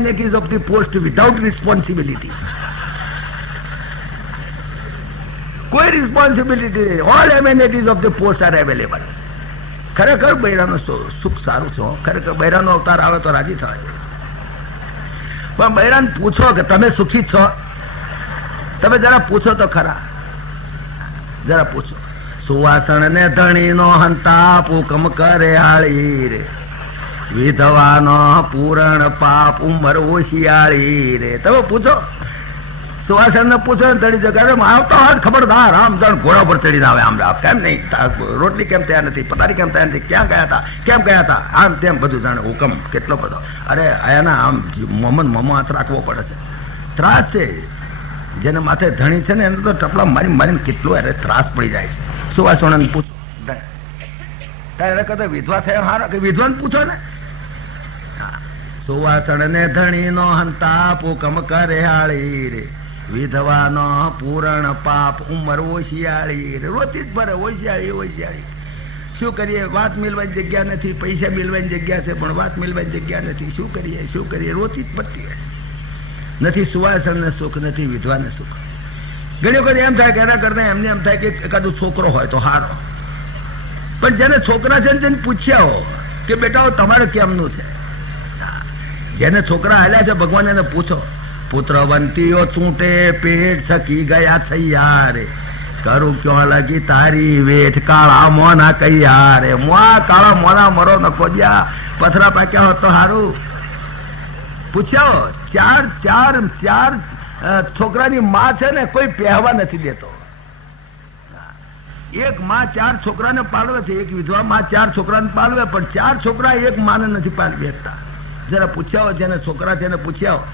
amenities of the post without responsibility. કોઈ responsibility નહીં. All amenities of the post are available. ખરેખર બૈરાનો સુખ સારું છે. ખરેખર બૈરાનો અવતાર આવે તો રાજી થાય. પણ બૈરાને પૂછો કે તમે સુખી છો? તમે જરા પૂછો તો ખરા, જરા પૂછો. સુવાસણ ને ધણી નો હંતા પૂકમ કરે હાળી રે, વિધવાનો પૂરણ પાપ ઉંમર ઓશિયાળી રે. તમે પૂછો, સુવાસણ ને પૂછો ને ધણી જગ્યા આવતો હાથ ખબરદાર આમ જણ ઘોડા પર ચડીને આવે. આમ કેમ નહીં, રોટલી કેમ તૈયાર નથી, પથારી કેમ તૈયાર નથી, ક્યાં ગયા હતા, કેમ ગયા હતા, આમ તેમ બધું જાણે હુકમ કેટલો બધો. અરે આયાના આમ મોમો હાથ રાખવો પડે છે. ત્રાસ છે. જેને માથે ધણી છે ને એને તો ટપલા મારી મારીને કેટલું અરે ત્રાસ પડી જાય છે. સુવાસણ પૂછો, તારે કદાચ વિધવા થયા હારા કે વિધવાને પૂછો ને. સુવાસણ ને ધણી નો હંતા પૂકમ કરે હાળી રે, વિધવાનો પૂરણ પાપ ઉંમર ઓશિયાળી રે. રોતી જ ભરે ઓશિયાળી ઓશિયાળી. શું કરીએ? વાત મિલવાની જગ્યા નથી, પૈસા મિલવાની જગ્યા છે પણ વાત મિલવાની જગ્યા નથી. શું કરીએ શું કરીએ? રોતી જ પડતી હોય. નથી સુવાસણ ને સુખ, નથી વિધવાને સુખ. ઘણી વખત એમ થાય કે એના કરતા એમને એમ થાય કે એકાદું છોકરો હોય તો હારો. પણ જેને છોકરા છે તેને પૂછ્યા હો કે બેટા તમારે કેમનું છે. જેને છોકરા હાલ્યા છે ભગવાન એને પૂછો. પુત્રવંતીઓ ચૂંટે પેટ સકી ગયા છૈયારે, કરું ક્યાં લગી તારી વેઠ કાળા મોના કૈયારે. મોા કાળા મોના મરો નખો જ્યા, પથરા પાક્યા હોત તો હારું. પૂછ્યો. ચાર ચાર ચાર છોકરાની માં છે ને કોઈ પહેવા નથી દેતો. એક માં ચાર છોકરાને પાલવે છે, એક વિધવા માં ચાર છોકરાને પાલવે, પણ ચાર છોકરા એક માને નથી પાલવી શકતા. જરા પૂછ્યા જેને છોકરા છે એને પૂછ્યા.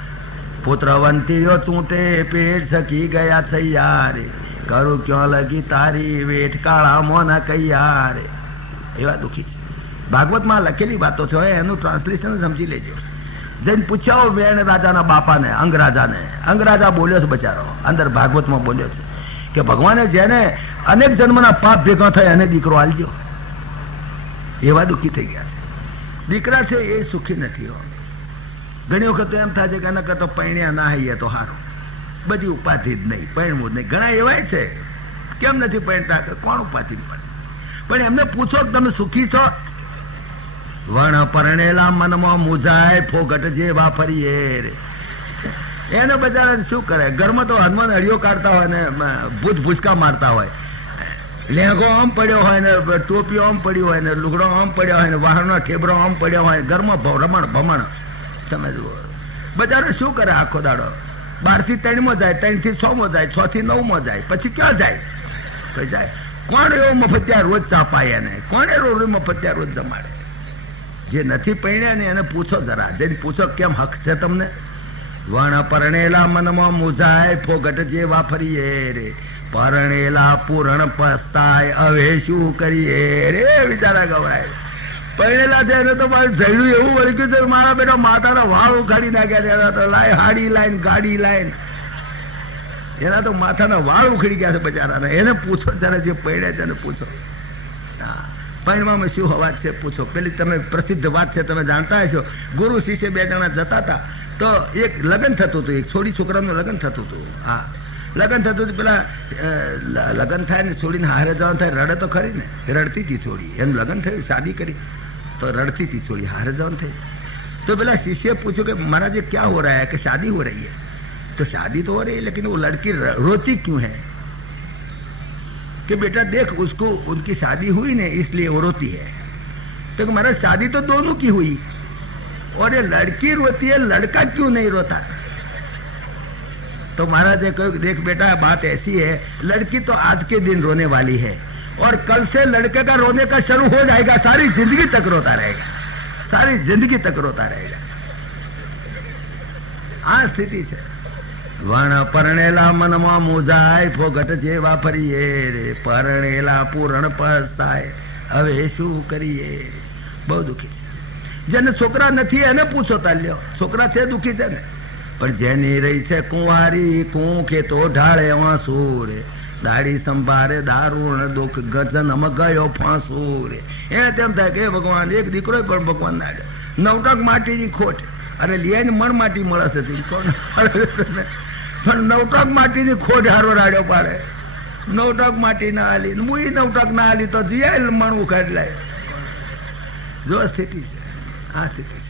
પુત્રવંતીઓ ચૂંટે પેટ સકી ગયા છૈયારે, કરું ક્યાં લગી તારી વેઠ કાળા મોના કૈયારે. એવા દુઃખી છે. ભાગવતમાં લખેલી વાતો છે, એનું ટ્રાન્સલેશન સમજી લેજો. જઈને પૂછ્યા વેણ રાજાના બાપાને, અંગરાજાને. અંગરાજા બોલ્યો છે બચારો, અંદર ભાગવતમાં બોલ્યો છે કે ભગવાને જેને અનેક જન્મના પાપ ભેગા થાય એને દીકરો આલજો. એવા દુઃખી થઈ ગયા છે. દીકરા છે એ સુખી નથી. ઘણી વખત એમ થાય છે કે એના કરતા પૈણ્યા ના હૈયે તો સારું. બધી ઉપાધિ જ નહીં, પૈણવું જ નહીં. ઘણા એવાય છે કેમ નથી પૈણતા, કોણ ઉપાધિ પડે. પણ એમને પૂછો કે તમે સુખી છો? વણ પરણેલા મનમાં મુજાય ફોગટ જેવા ફરીએ રે. એને બજાર શું કરે? ઘરમાં તો હનુમાન હળિયો કાઢતા હોય ને ભૂત ભૂસકા મારતા હોય, લેંગો આમ પડ્યો હોય ને ટોપીઓ આમ પડી હોય ને લુગડો આમ પડ્યો હોય ને વાહનનો ઠેબરો આમ પડ્યો હોય, ઘરમાં રમણ ભમણ. તમે જુઓ બજારે શું કરે આખો દાડો? 12 થી 3 માં જાય, 3 થી 6 માં જાય, 6 થી 9 માં જાય, પછી ક્યાં જાય? કઈ જાય? કોણ એવો મફતિયા રોજ ચાપાય એને? કોણ એવો મફતિયા રોજ જમાડે? જે નથી પૈણ્યા ને એને પૂછો જરા. જેને પૂછો કેમ હક છે તમને? વણ પરણેલા મનમાં મુજાય ફોગટ જેવા ફરીએ રે, પરણેલા પૂરણ પસ્તાય હવે શું કરીએ રે. બિચારા ગવરાય. પરણેલા છે એને તો મારું જયડું એવું વળગ્યું છે, મારા બેટા માતાના વાળ ઉખાડી નાખ્યા છે. લાય હાડી લાઈન ગાડી લાઈન, એના તો માથાના વાળ ઉખડી ગયા છે બચારાના. એને પૂછો જરા, જે પૈણ્યા છે એને પૂછો. પૈણવામાં શું વાત છે પૂછો. પેલી તમે પ્રસિદ્ધ વાત છે, તમે જાણતા હશો. ગુરુ શિષ્ય 2 જણા જતા હતા તો એક લગ્ન થતું હતું, એક છોડી છોકરાનું લગ્ન થતું હતું. હા, લગ્ન થતું હતું. પેલા લગ્ન થાય ને છોડીને હારે જવાનું થાય, રડે તો ખરી ને. રડતી હતી છોડી, એનું લગ્ન થયું, શાદી કરી તો રડતી હતી છોડી, હારે જવાનું થયું. તો પેલા શિષ્ય પૂછ્યું કે महाराज ये क्या हो रहा है? कि शादी हो रही है. तो शादी तो हो रही है लेकिन वो लड़की रोती क्यों है? कि बेटा देख उसको उनकी शादी हुई ने इसलिए वो रोती है. तो महाराज शादी तो दोनों की हुई और ये लड़की रोती है, लड़का क्यों नहीं रोता? तो महाराज ने कहा देख बेटा बात ऐसी है, लड़की तो आज के दिन रोने वाली है और कल से लड़के का रोने का शुरू हो जाएगा, सारी जिंदगी तक रोता रहेगा, सारी जिंदगी तक रोता रहेगा. आ स्थिति है. वण परणेला मनमा मुजाय फोगट जेवा फरीए रे, परणेला पूर्ण पસ્તાય હવે શું કરીએ. બહુ દુઃખી છે. જેને છોકરા નથી એને પૂછો તાલ્યો. છોકરા છે દુઃખી છે ને, પણ જેની રહી છે કુંવારી કુંકે તો ઢાળે વાંસુ રે, દાઢી સંભારે દારૂણ દુઃખ ગજનમ ગયો ફાંસુ રે. એને તેમ થાય કે ભગવાન એક દીકરો પણ ભગવાન ના નવટક માટીની ખોટ, અરે લિયાની મણ માટી મળે છે કોણ પણ 9 ટક માટીની ખોટ હારો રાડ્યો પાડે. 9 ટક માટી ના હાલી, હું 9 ટક ના હાલી તો જીયા મણ ઉખાડી લાય. જો સ્થિતિ છે, આ સ્થિતિ છે.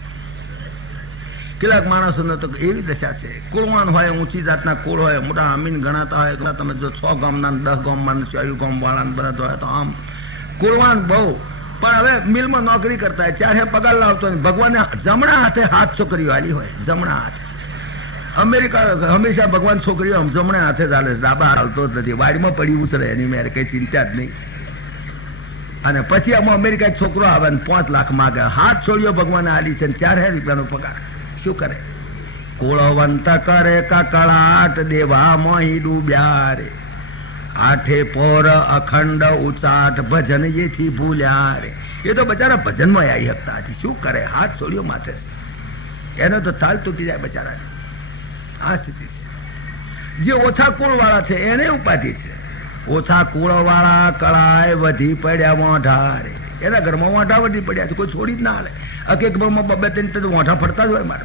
કેટલાક માણસોને તો એવી દશા છે, કુળવાન હોય, ઊંચી જાતના કુળ હોય, મોટા અમીન ગણાતા હોય, એટલે તમે જો 100 ગામના 10 ગામમાં 40 ગામ વાળા બધા હોય તો આમ કુળવાન બહુ. પણ હવે મિલમાં નોકરી કરતા હોય, ચારે પગાર લાવતો હોય, ભગવાને જમણા હાથે 7 છોકરીઓ આલી હોય, જમણા હાથે. અમેરિકા હંમેશા ભગવાન છોકરીઓ જમણા હાથે ચાલે છે, ડાબા હાલતો જ નથી. વાડીમાં પડી ઉતરે એની મેરે કઈ ચિંતા જ નહીં. અને પછી આમાં અમેરિકા છોકરો આવે ને 5 લાખ માગે. 7 છોડીઓ ભગવાને આલી છે, 4000 રૂપિયાનો પગાર. શું કરે? કુળવંત કરે કકળાટ, દેવા મોહી ડૂબ્યા રે. 8 પોર અખંડ ઉચાટ, ભજન એથી ભૂલ્યા રે. એ તો બચારા ભજનમાં આવી શકતા હતી. શું કરે? 7 છોડીઓ માથે એનો તો તાલ તૂટી જાય બચારા. આ સ્થિતિ છે. જે ઓછા કુળ વાળા છે એને ઉપાધિ છે. ઓછા કુળ વાળા કળાય વધી પડ્યા મોઢા રે. એના ઘરમાં મોઢા વધી પડ્યા છે, કોઈ છોડી જ ના હાલે. એક ઘરમાં 2-3 મોઢા ફરતા જ હોય મારે.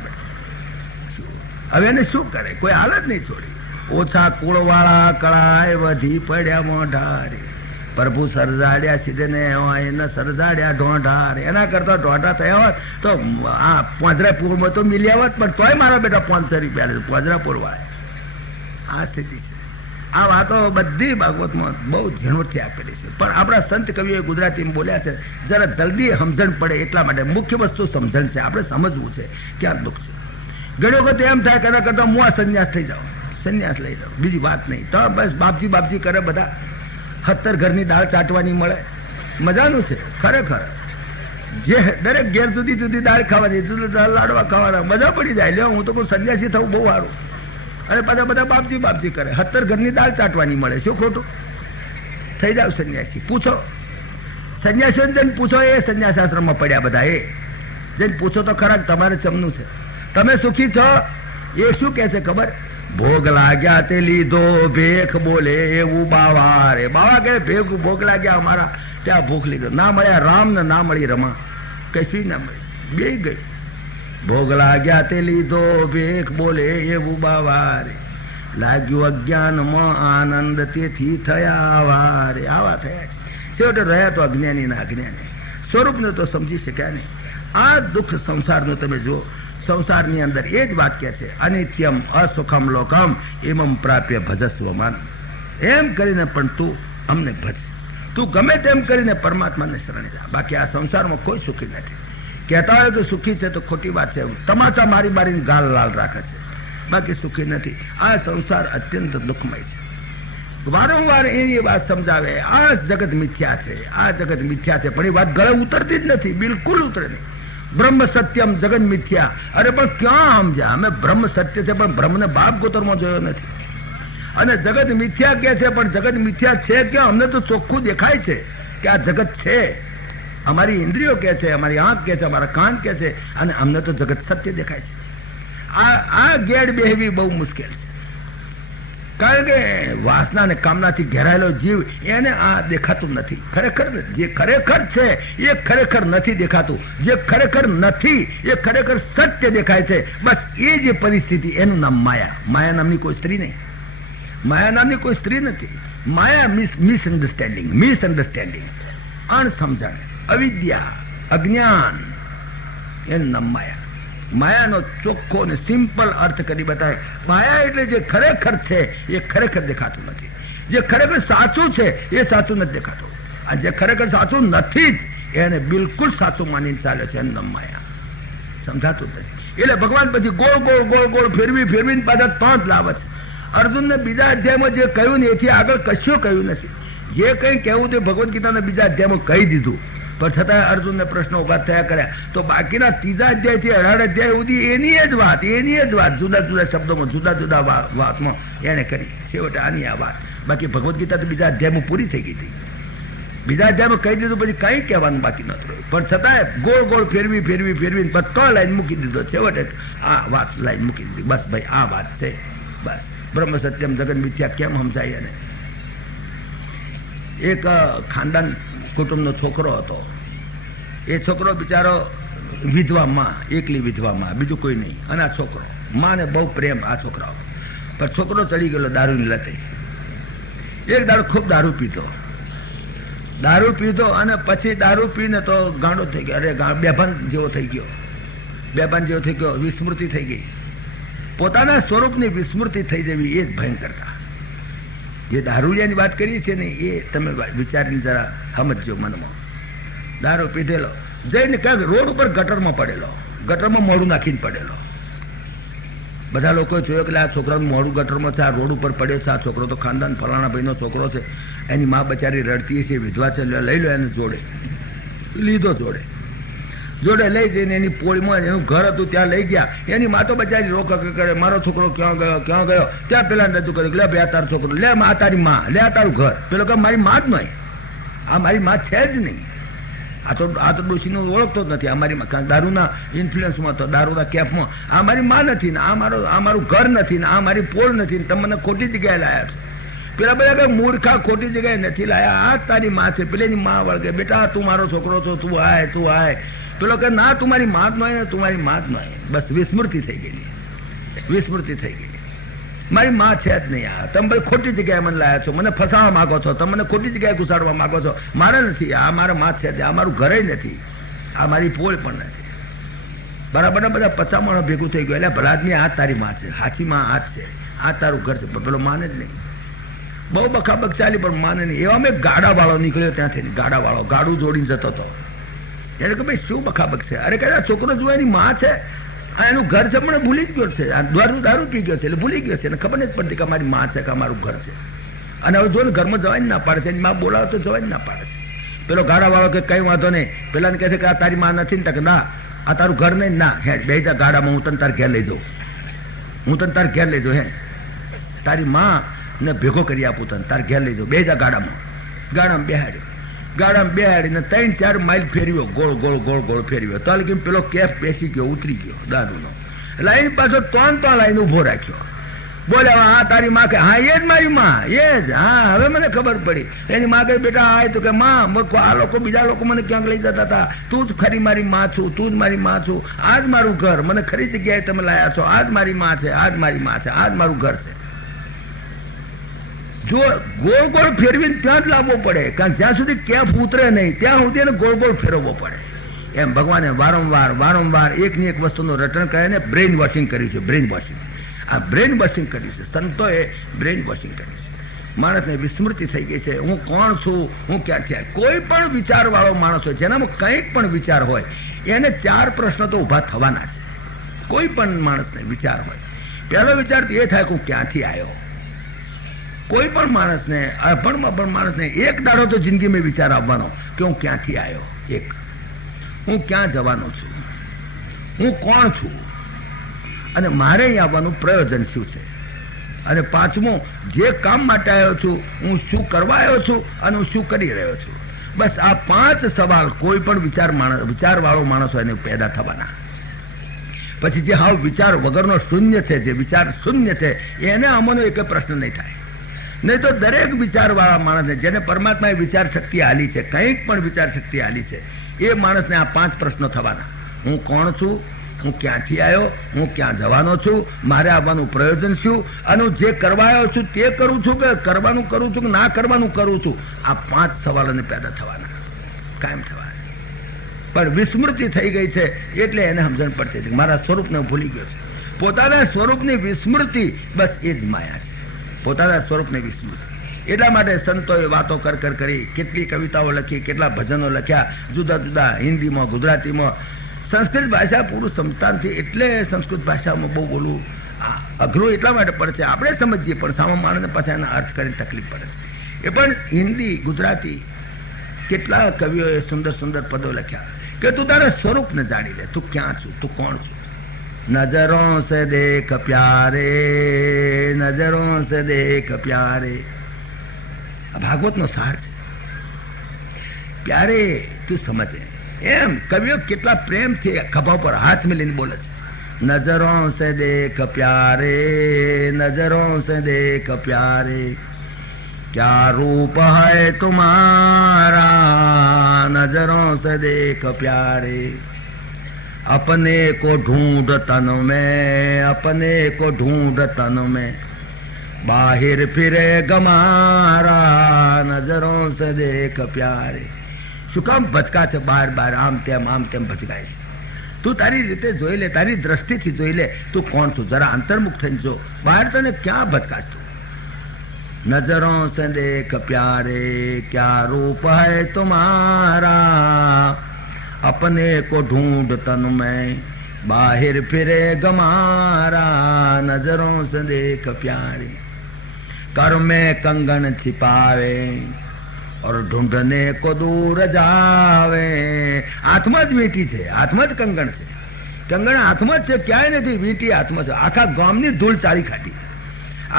હવે એને શું કરે? કોઈ હાલ જ નહીં છોડી. ઓછા કુળ વાળા કળાય વધી પડ્યા મોઢા રે. પ્રભુ સરજાડ્યા સીધે ને એને સરજાડ્યા ઢોંઢા રે. એના કરતા ઢોંઢા થયા હોત તો આ પોજરાપુરમાં તો મિલ્યા હોત, પણ તોય મારા બેટા 500 રૂપિયા પોજરાપુર વાય. આ સ્થિતિ છે. આ વાતો બધી ભાગવતમાં બહુ ઝીણવટથી આપેલી છે. પણ આપણા સંત કવિઓએ ગુજરાતીમાં બોલ્યા છે, જરા જલ્દી સમજણ પડે એટલા માટે. મુખ્ય વસ્તુ સમજણ છે. આપણે સમજવું છે ક્યાં દુઃખ છે. ઘણી વખત એમ થાય કે કરતા હું આ સંન્યાસ થઈ જાઉં, સંન્યાસ લઈ જાઉં, બીજી વાત નહીં. તો બસ બાપજી કરે બધા. 70 ઘરની દાળ ચાટવાની મળે, મજાનું છે ખરેખર. જે દરેક ઘેર જુદી જુદી દાળ ખાવાની, જુદા લાડવા ખાવાના, મજા પડી જાય. લ્યો હું તો કોઈ સંન્યાસી થવું બહુ સારું. અને પાછા બધા બાપજી કરે. 70 ઘરની દાળ ચાટવાની મળે, શું ખોટું? થઈ જાવ સંન્યાસી. પૂછો સંન્યાસીઓને જઈને પૂછો, એ સંન્યાસાશ્રમમાં પડ્યા બધા. એ જઈને પૂછો તો ખરા તમારે ચમનું છે, તમે સુખી છો? એ શું કે છે ખબર? ભોગ લાગ્યા તે લીધો ભેખ, બોલે એવું બાવા રે. બાવા કે ભોગ લાગ્યા અમારા, ત્યાં ભૂખ લીધો. ના મળ્યા રામ ને ના મળી રમા, કશી ના મળી, બે ગઈ. ભોગ લાગ્યા તે લીધો ભેખ, બોલે એવું બાવા રે. લાગ્યું અજ્ઞાનમાં આનંદ, તેથી થયા આવા રે. આવા થયા છે. છેવટે રહ્યા તો અજ્ઞાની ના અજ્ઞાની. સ્વરૂપને તો સમજી શક્યા નહીં. આ દુઃખ સંસારનું તમે જુઓ. સંસારની અંદર એ જ વાક્ય છે, અનિત્યમ અસુખમ લોકમ એમમ પ્રાપ્ય ભજસ્વમાન. એમ કરીને પણ તું અમને ભજ. તું ગમે તેમ કરીને પરમાત્માને શરણે જા. બાકી આ સંસારમાં કોઈ સુખી નથી. કહેતા હોય કે સુખી છે તો ખોટી વાત છે. તમાચા મારી મારીને ગાલ લાલ રાખે છે, બાકી સુખી નથી. આ સંસાર અત્યંત દુઃખમય છે. વારંવાર એની વાત સમજાવે, આ જગત મિથ્યા છે, આ જગત મિથ્યા છે. પણ એ વાત ગળે ઉતરતી જ નથી, બિલકુલ ઉતરે નહીં. બ્રહ્મ સત્યમ જગત મિથ્યા. અરે પણ ક્યાં સમજ્યા? અમે બ્રહ્મ સત્ય છે પણ બ્રહ્મને બાપ ગોતરમાં જોયો નથી. અને જગત મિથ્યા કે છે, પણ જગત મિથ્યા છે કે અમને તો ચોખ્ખું દેખાય છે કે આ જગત છે. અમારી ઇન્દ્રિયો કે છે, અમારી આંખ કે છે, અમારા કાન કે છે, અને અમને તો જગત સત્ય દેખાય છે. આ ગેડ બેહવી બહુ મુશ્કેલ છે. કારણ કે વાસના અને કામનાથી ઘેરાયેલો જીવ એને આ દેખાતું નથી. ખરેખર જે ખરેખર છે એ ખરેખર નથી દેખાતું. જે ખરેખર નથી એ ખરેખર સત્ય દેખાય છે. બસ એ જે પરિસ્થિતિ, એનું નામ માયા. માયા નામની કોઈ સ્ત્રી નહીં. માયા નામની કોઈ સ્ત્રી નથી. માયા મિસઅન્ડરસ્ટેન્ડિંગ, અણસમજણ, અવિદ્યા, અજ્ઞાન, એનું નામ માયા. માયાનો ચોખ્ખો અને સિમ્પલ અર્થ કરી બતાવે. માયા એટલે જે ખરેખર છે એ ખરેખર દેખાતું નથી. જે ખરેખર સાચું છે એ સાચું નથી દેખાતું. અને જે ખરેખર સાચું નથી જ એને બિલકુલ સાચું માનીને ચાલે છે, એનું નામ માયા. સમજાતું નથી. એટલે ભગવાન પછી ગોળ ગોળ ગોળ ગોળ ફેરવીને પાછા 5 લાવે છે. અર્જુનને બીજા અધ્યાયમાં જે કહ્યું ને એથી આગળ કશું કહ્યું નથી. જે કંઈ કહેવું તે ભગવદ્ ગીતાના બીજા અધ્યાયમાં કહી દીધું. પણ છતાં અર્જુનને પ્રશ્નો ઉભા થયા કર્યા. તો બાકીના 3 અધ્યાયથી 18 અધ્યાય સુધી એની જ વાત જુદા જુદા શબ્દોમાં, જુદા જુદા વાતમાં એને કરી. છેવટે આની આ વાત. બાકી ભગવદ્ ગીતા તો બીજા અધ્યાયમાં પૂરી થઈ ગઈ હતી. બીજા અધ્યાયમાં કહી દીધું, પછી કંઈ કહેવાનું બાકી નતું રહ્યું. પણ છતાંય ગોળ ગોળ ફેરવીને બધો લાઈન મૂકી દીધો. છેવટે આ વાત લાઈન મૂકી દીધી. બસ ભાઈ આ વાત છે. બસ બ્રહ્મ સત્યમ જગન મિથ્યા કેમ સમજાય? એને એક ખાનદાન કુટુંબનો છોકરો હતો. એ છોકરો બિચારો વિધવા માં, એકલી વિધવા માં, બીજું કોઈ નહીં. અને આ છોકરો, માને બહુ પ્રેમ આ છોકરાઓ. પણ છોકરો ચડી ગયેલો દારૂની લતે. એક દારૂ ખૂબ દારૂ પીધો અને પછી દારૂ પીને તો ગાંડો થઈ ગયો. અરે બેભાન જેવો થઈ ગયો, વિસ્મૃતિ થઈ ગઈ. પોતાના સ્વરૂપની વિસ્મૃતિ થઈ જવી એ જ ભયંકરતા. જે દારૂડિયાની વાત કરીએ છીએ ને એ તમે વિચારીને જરા સમજજો મનમાં. દારૂ પીધેલો જઈને ક્યાંક રોડ ઉપર ગટરમાં પડેલો, ગટરમાં મોઢું નાખીને પડેલો. બધા લોકોએ જોયો કે આ છોકરાનું મોઢું ગટરમાં છે, આ રોડ ઉપર પડ્યો છે, આ છોકરો તો ખાનદાન ફલાણા ભાઈનો છોકરો છે, એની મા બચારી રડતી છે, વિધવા છે, લઈ લો એને જોડે. લીધો જોડે લઈ જઈને એની પોળીમાં એનું ઘર હતું ત્યાં લઈ ગયા. એની મા તો બચારી રોક કરે, મારો છોકરો ક્યાં ગયો. ત્યાં પેલા રજૂ કર્યું, લે ભાઈ આ તારો છોકરો, લે આ તારી મા, લે આ તારું ઘર. પેલો કે મારી મા જ નહીં, આ મારી મા છે જ નહીં. આ તો ડોશીનું ઓળખતો જ નથી. આ મારી દારૂના ઇન્ફ્લુઅન્સમાં તો દારૂના કેફમાં આ મારી મા નથી ને આ મારું ઘર નથી ને આ મારી પોળ નથી ને તમે મને ખોટી જગ્યાએ લાયા છો. પેલા બધા કઈ મૂર્ખા, ખોટી જગ્યાએ નથી લાયા, આ તારી મા છે. પેલેની મા વળગે, બેટા તું મારો છોકરો છો, તું આય. પેલો કે ના તું મારી મા જ નહીં ને, તું મારી મા જ નહીં. બસ વિસ્મૃતિ થઈ ગઈ. મારી મા છે જ નહીં. આ તમે ભાઈ ખોટી જગ્યાએ મને લાયા છો, મને ફસાવા માંગો છો, તમે મને ખોટી જગ્યાએ ઘુસાડવા માંગો છો. મારે નથી, આ મારા મા છે, આ મારું ઘરે નથી, આ મારી પોળ પણ નથી. બરાબર બધા 50 માણસ ભેગું થઈ ગયું. એટલે ભલાદમી આ તારી મા છે, સાચી મા આ છે, આ તારું ઘર છે. પેલો માને જ નહીં. બહુ બખાબખ ચાલી પણ માને નહીં. એવા મેં ગાડા વાળો નીકળ્યો ત્યાંથી, ગાડું જોડીને જતો હતો. એને કે ભાઈ શું બખાબખ છે? અરે કદાચ છોકરો જો એની મા છે, એનું ઘર છે, મને ભૂલી જ ગયો છે, દારૂ પી ગયો છે એટલે ભૂલી ગયો છે, એને ખબર નથી પડતી કે અમારી મા છે કે અમારું ઘર છે. અને હવે જો ઘરમાં જવાય જ ના પાડે છે, એની મા બોલાવે તો જવાય જ ના પાડે છે. પેલો ગાડા વાળો કે કઈ વાંધો નહીં, પેલાને કહે છે કે આ તારી મા નથી ને, ના આ તારું ઘર નહીં, ના હે બે જા ગાડામાં, હું તને તાર ઘેર લઈ જાઉં, હે તારી મા ને ભેગો કરી આપું તને, તાર ઘેર લઈ જાઉં. બે જા ગાડામાં બેહાડીને 3-4 માઇલ ફેરવ્યો, ગોળ ફેરવ્યો. તાલ કે પેલો કેફ બેસી ગયો, ઉતરી ગયો દારૂનો. લાઈન પાછો ત્રણ લાઈન ઉભો રાખ્યો. બોલે હા તારી માં કે હા એ જ મારી માં, એ જ. હા હવે મને ખબર પડી. એની માં કહે બેટા આય તો કે માં આ લોકો બીજા લોકો મને ક્યાંક લઈ જતા હતા, તું જ ખરી મારી માં છું, તું જ મારી માં છું, આ જ મારું ઘર, મને ખરી જગ્યાએ તમે લાયા છો, આ જ મારી માં છે, આ જ મારું ઘર છે. જો ગોળ ફેરવીને ત્યાં જ લાવવો પડે, કારણ જ્યાં સુધી કેફ ઉતરે નહીં ત્યાં સુધી એને ગોળ ફેરવવો પડે. એમ ભગવાને વારંવાર એકની એક વસ્તુનું રટણ કરીને બ્રેઇન વોશિંગ કર્યું છે. આ બ્રેઇન વોશિંગ કર્યું છે, સંતોએ બ્રેઇન વોશિંગ કર્યું છે. માણસને વિસ્મૃતિ થઈ ગઈ છે, હું કોણ છું, હું ક્યાંથી આવ્યો. કોઈ પણ વિચાર વાળો માણસ હોય, જેનામાં કંઈક પણ વિચાર હોય, એને 4 પ્રશ્નો તો ઉભા થવાના છે. કોઈ પણ માણસને વિચાર હોય, પહેલો વિચાર તો એ થાય કે હું ક્યાંથી આવ્યો. કોઈ પણ માણસને, અભણમાં પણ માણસને એક દાડો તો જિંદગીમાં વિચાર આવવાનો કે હું ક્યાંથી આવ્યો, એક હું ક્યાં જવાનો છું, હું કોણ છું, અને મારે અહીં આવવાનું પ્રયોજન શું છે, અને 5મું જે કામ માટે આવ્યો છું, હું શું કરવા આવ્યો છું અને હું શું કરી રહ્યો છું. બસ આ 5 સવાલ કોઈ પણ વિચાર વાળો માણસ હોય એને પેદા થવાના. પછી જે હાવ વિચાર વગરનો શૂન્ય છે, જે વિચાર શૂન્ય છે, એને આમાંનો એક પ્રશ્ન નહીં થાય. નહીં તો દરેક વિચાર વાળા માણસને, જેને પરમાત્માએ વિચાર શક્તિ આલી છે, કંઈક પણ વિચાર શક્તિ આલી છે, એ માણસને આ 5 પ્રશ્નો થવાના. હું કોણ છું, હું ક્યાંથી આવ્યો, હું ક્યાં જવાનો છું, મારે આવવાનું પ્રયોજન શું, અને હું જે કરવા આવ્યો છું તે કરું છું કે કરવાનું કરું છું કે ના કરવાનું કરું છું. આ 5 સવાલોને પેદા થવાના, કાયમ થવાના. પણ વિસ્મૃતિ થઈ ગઈ છે એટલે એને સમજણ પડતી છે મારા સ્વરૂપને ભૂલી ગયો છે. પોતાના સ્વરૂપની વિસ્મૃતિ, બસ એ જ માયા છે, પોતાના સ્વરૂપની વિસ્મૃતિ. એટલા માટે સંતોએ વાતો કરી, કેટલી કવિતાઓ લખી, કેટલા ભજનો લખ્યા, જુદા જુદા હિન્દીમાં, ગુજરાતીમાં. સંસ્કૃત ભાષા પૂરું સમજતા નથી, એટલે સંસ્કૃત ભાષામાં બહુ બોલવું અઘરું એટલા માટે પડે છે. આપણે સમજીએ પણ સામા માણસને પાછા એના અર્થ કરીને તકલીફ પડે છે. એ પણ હિન્દી, ગુજરાતી કેટલા કવિઓએ સુંદર સુંદર પદો લખ્યા કે તું તારા સ્વરૂપને જાણી લે, તું ક્યાં છું, તું કોણ છું. નજરોं से देख प्यारे, नजरों से देख प्यारे. ભાગવતનો સાર છે. પ્યારે તું સમજે. એમ કવિઓ કેટલા પ્રેમથી ખભા પર હાથ મિલીને બોલે છે. નજરોं से देख प्यारे, नजरों से देख प्यारे, क्या रूप है तुम्हारा, नजरों से देख प्यारे. अपने को ढूंढ तन में, अपने को ढूंढ तन में, बाहर फिरे गमारा, नजरों से देख प्यारे. શું કામ ભટકા છે બહાર બહાર, આમ તેમ ભટકાય છે? તું તારી રીતે જોઈ લે, તારી દ્રષ્ટિથી જોઈ લે, તું કોણ છું, જરા અંતર્મુખ થઈને જો. બહાર તને ક્યાં ભટકાશ તું? નજરોं से देख प्यारे, क्या रूप है तुम्हारा, अपने को ढूंढ तन में, बाहर फिरे गमारा, नजरों से देख प्यारे. कर में कंगन छिपावे और ढूंढने को दूर जावे. હાથમાં જ વીંટી છે, હાથમાં જ કંગણ છે. કંગણ હાથમાં જ છે, ક્યાંય નથી. વીંટી હાથમાં છે. આખા ગામની ધૂળ ચાળી કાઢી,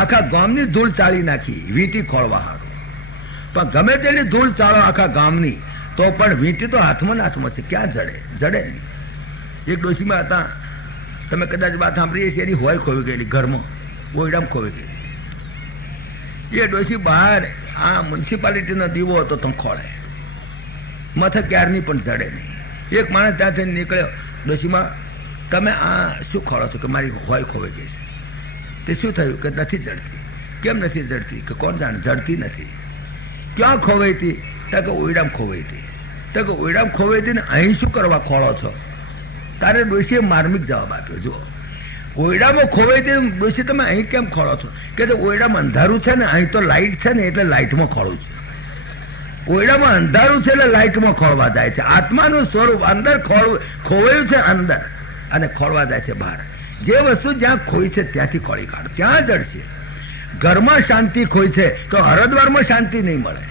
આખા ગામની ધૂળ ચાળી નાખી વીંટી ખોળવા હારું. પણ ગમે તેની ધૂળ ચાળો આખા ગામની, તો પણ વીંટી તો હાથમાં ને હાથમાં છે. ક્યાં જડે? જડે નહીં. એક ડોશીમાં હતા, તમે કદાચ વાત સાંભળી છે, એની હોય ખોવી ગયેલી, ઘરમાં ઓયડામાં ખોવી ગયેલી. એ ડોશી બહાર આ મ્યુનિસિપાલિટીનો દીવો હતો તો ખોળે, મથક ક્યારની પણ જડે નહીં. એક માણસ ત્યાંથી નીકળ્યો, ડોશીમાં તમે આ શું ખોળો છો? કે મારી હોય ખોવાઈ ગઈ છે. તે શું થયું? કે નથી જડતી. કેમ નથી જડતી? કે કોણ જાણે, જડતી નથી. ક્યાં ખોવાઈ હતી? કે ઓયડામાં ખોવાઈ હતી. તો કે ઓયડામાં ખોવાઈ હતી ને અહીં શું કરવા ખોળો છો? તારે ડોશીએ માર્મિક જવાબ આપ્યો. જુઓ, ઓયડામાં ખોવાઈ હતી ડોશી, તમે અહીં કેમ ખોળો છો? કે ઓયડામાં અંધારું છે ને, અહીં તો લાઇટ છે ને એટલે લાઇટમાં ખોળું છે. ઓયડામાં અંધારું છે એટલે લાઇટમાં ખોળવા જાય છે. આત્માનું સ્વરૂપ અંદર ખોવાયું છે અંદર, અને ખોળવા જાય છે બહાર. જે વસ્તુ જ્યાં ખોઈ છે ત્યાંથી ખોળી કાઢો, ત્યાં જડશે. ઘરમાં શાંતિ ખોઈ છે તો હરદ્વારમાં શાંતિ નહીં મળે.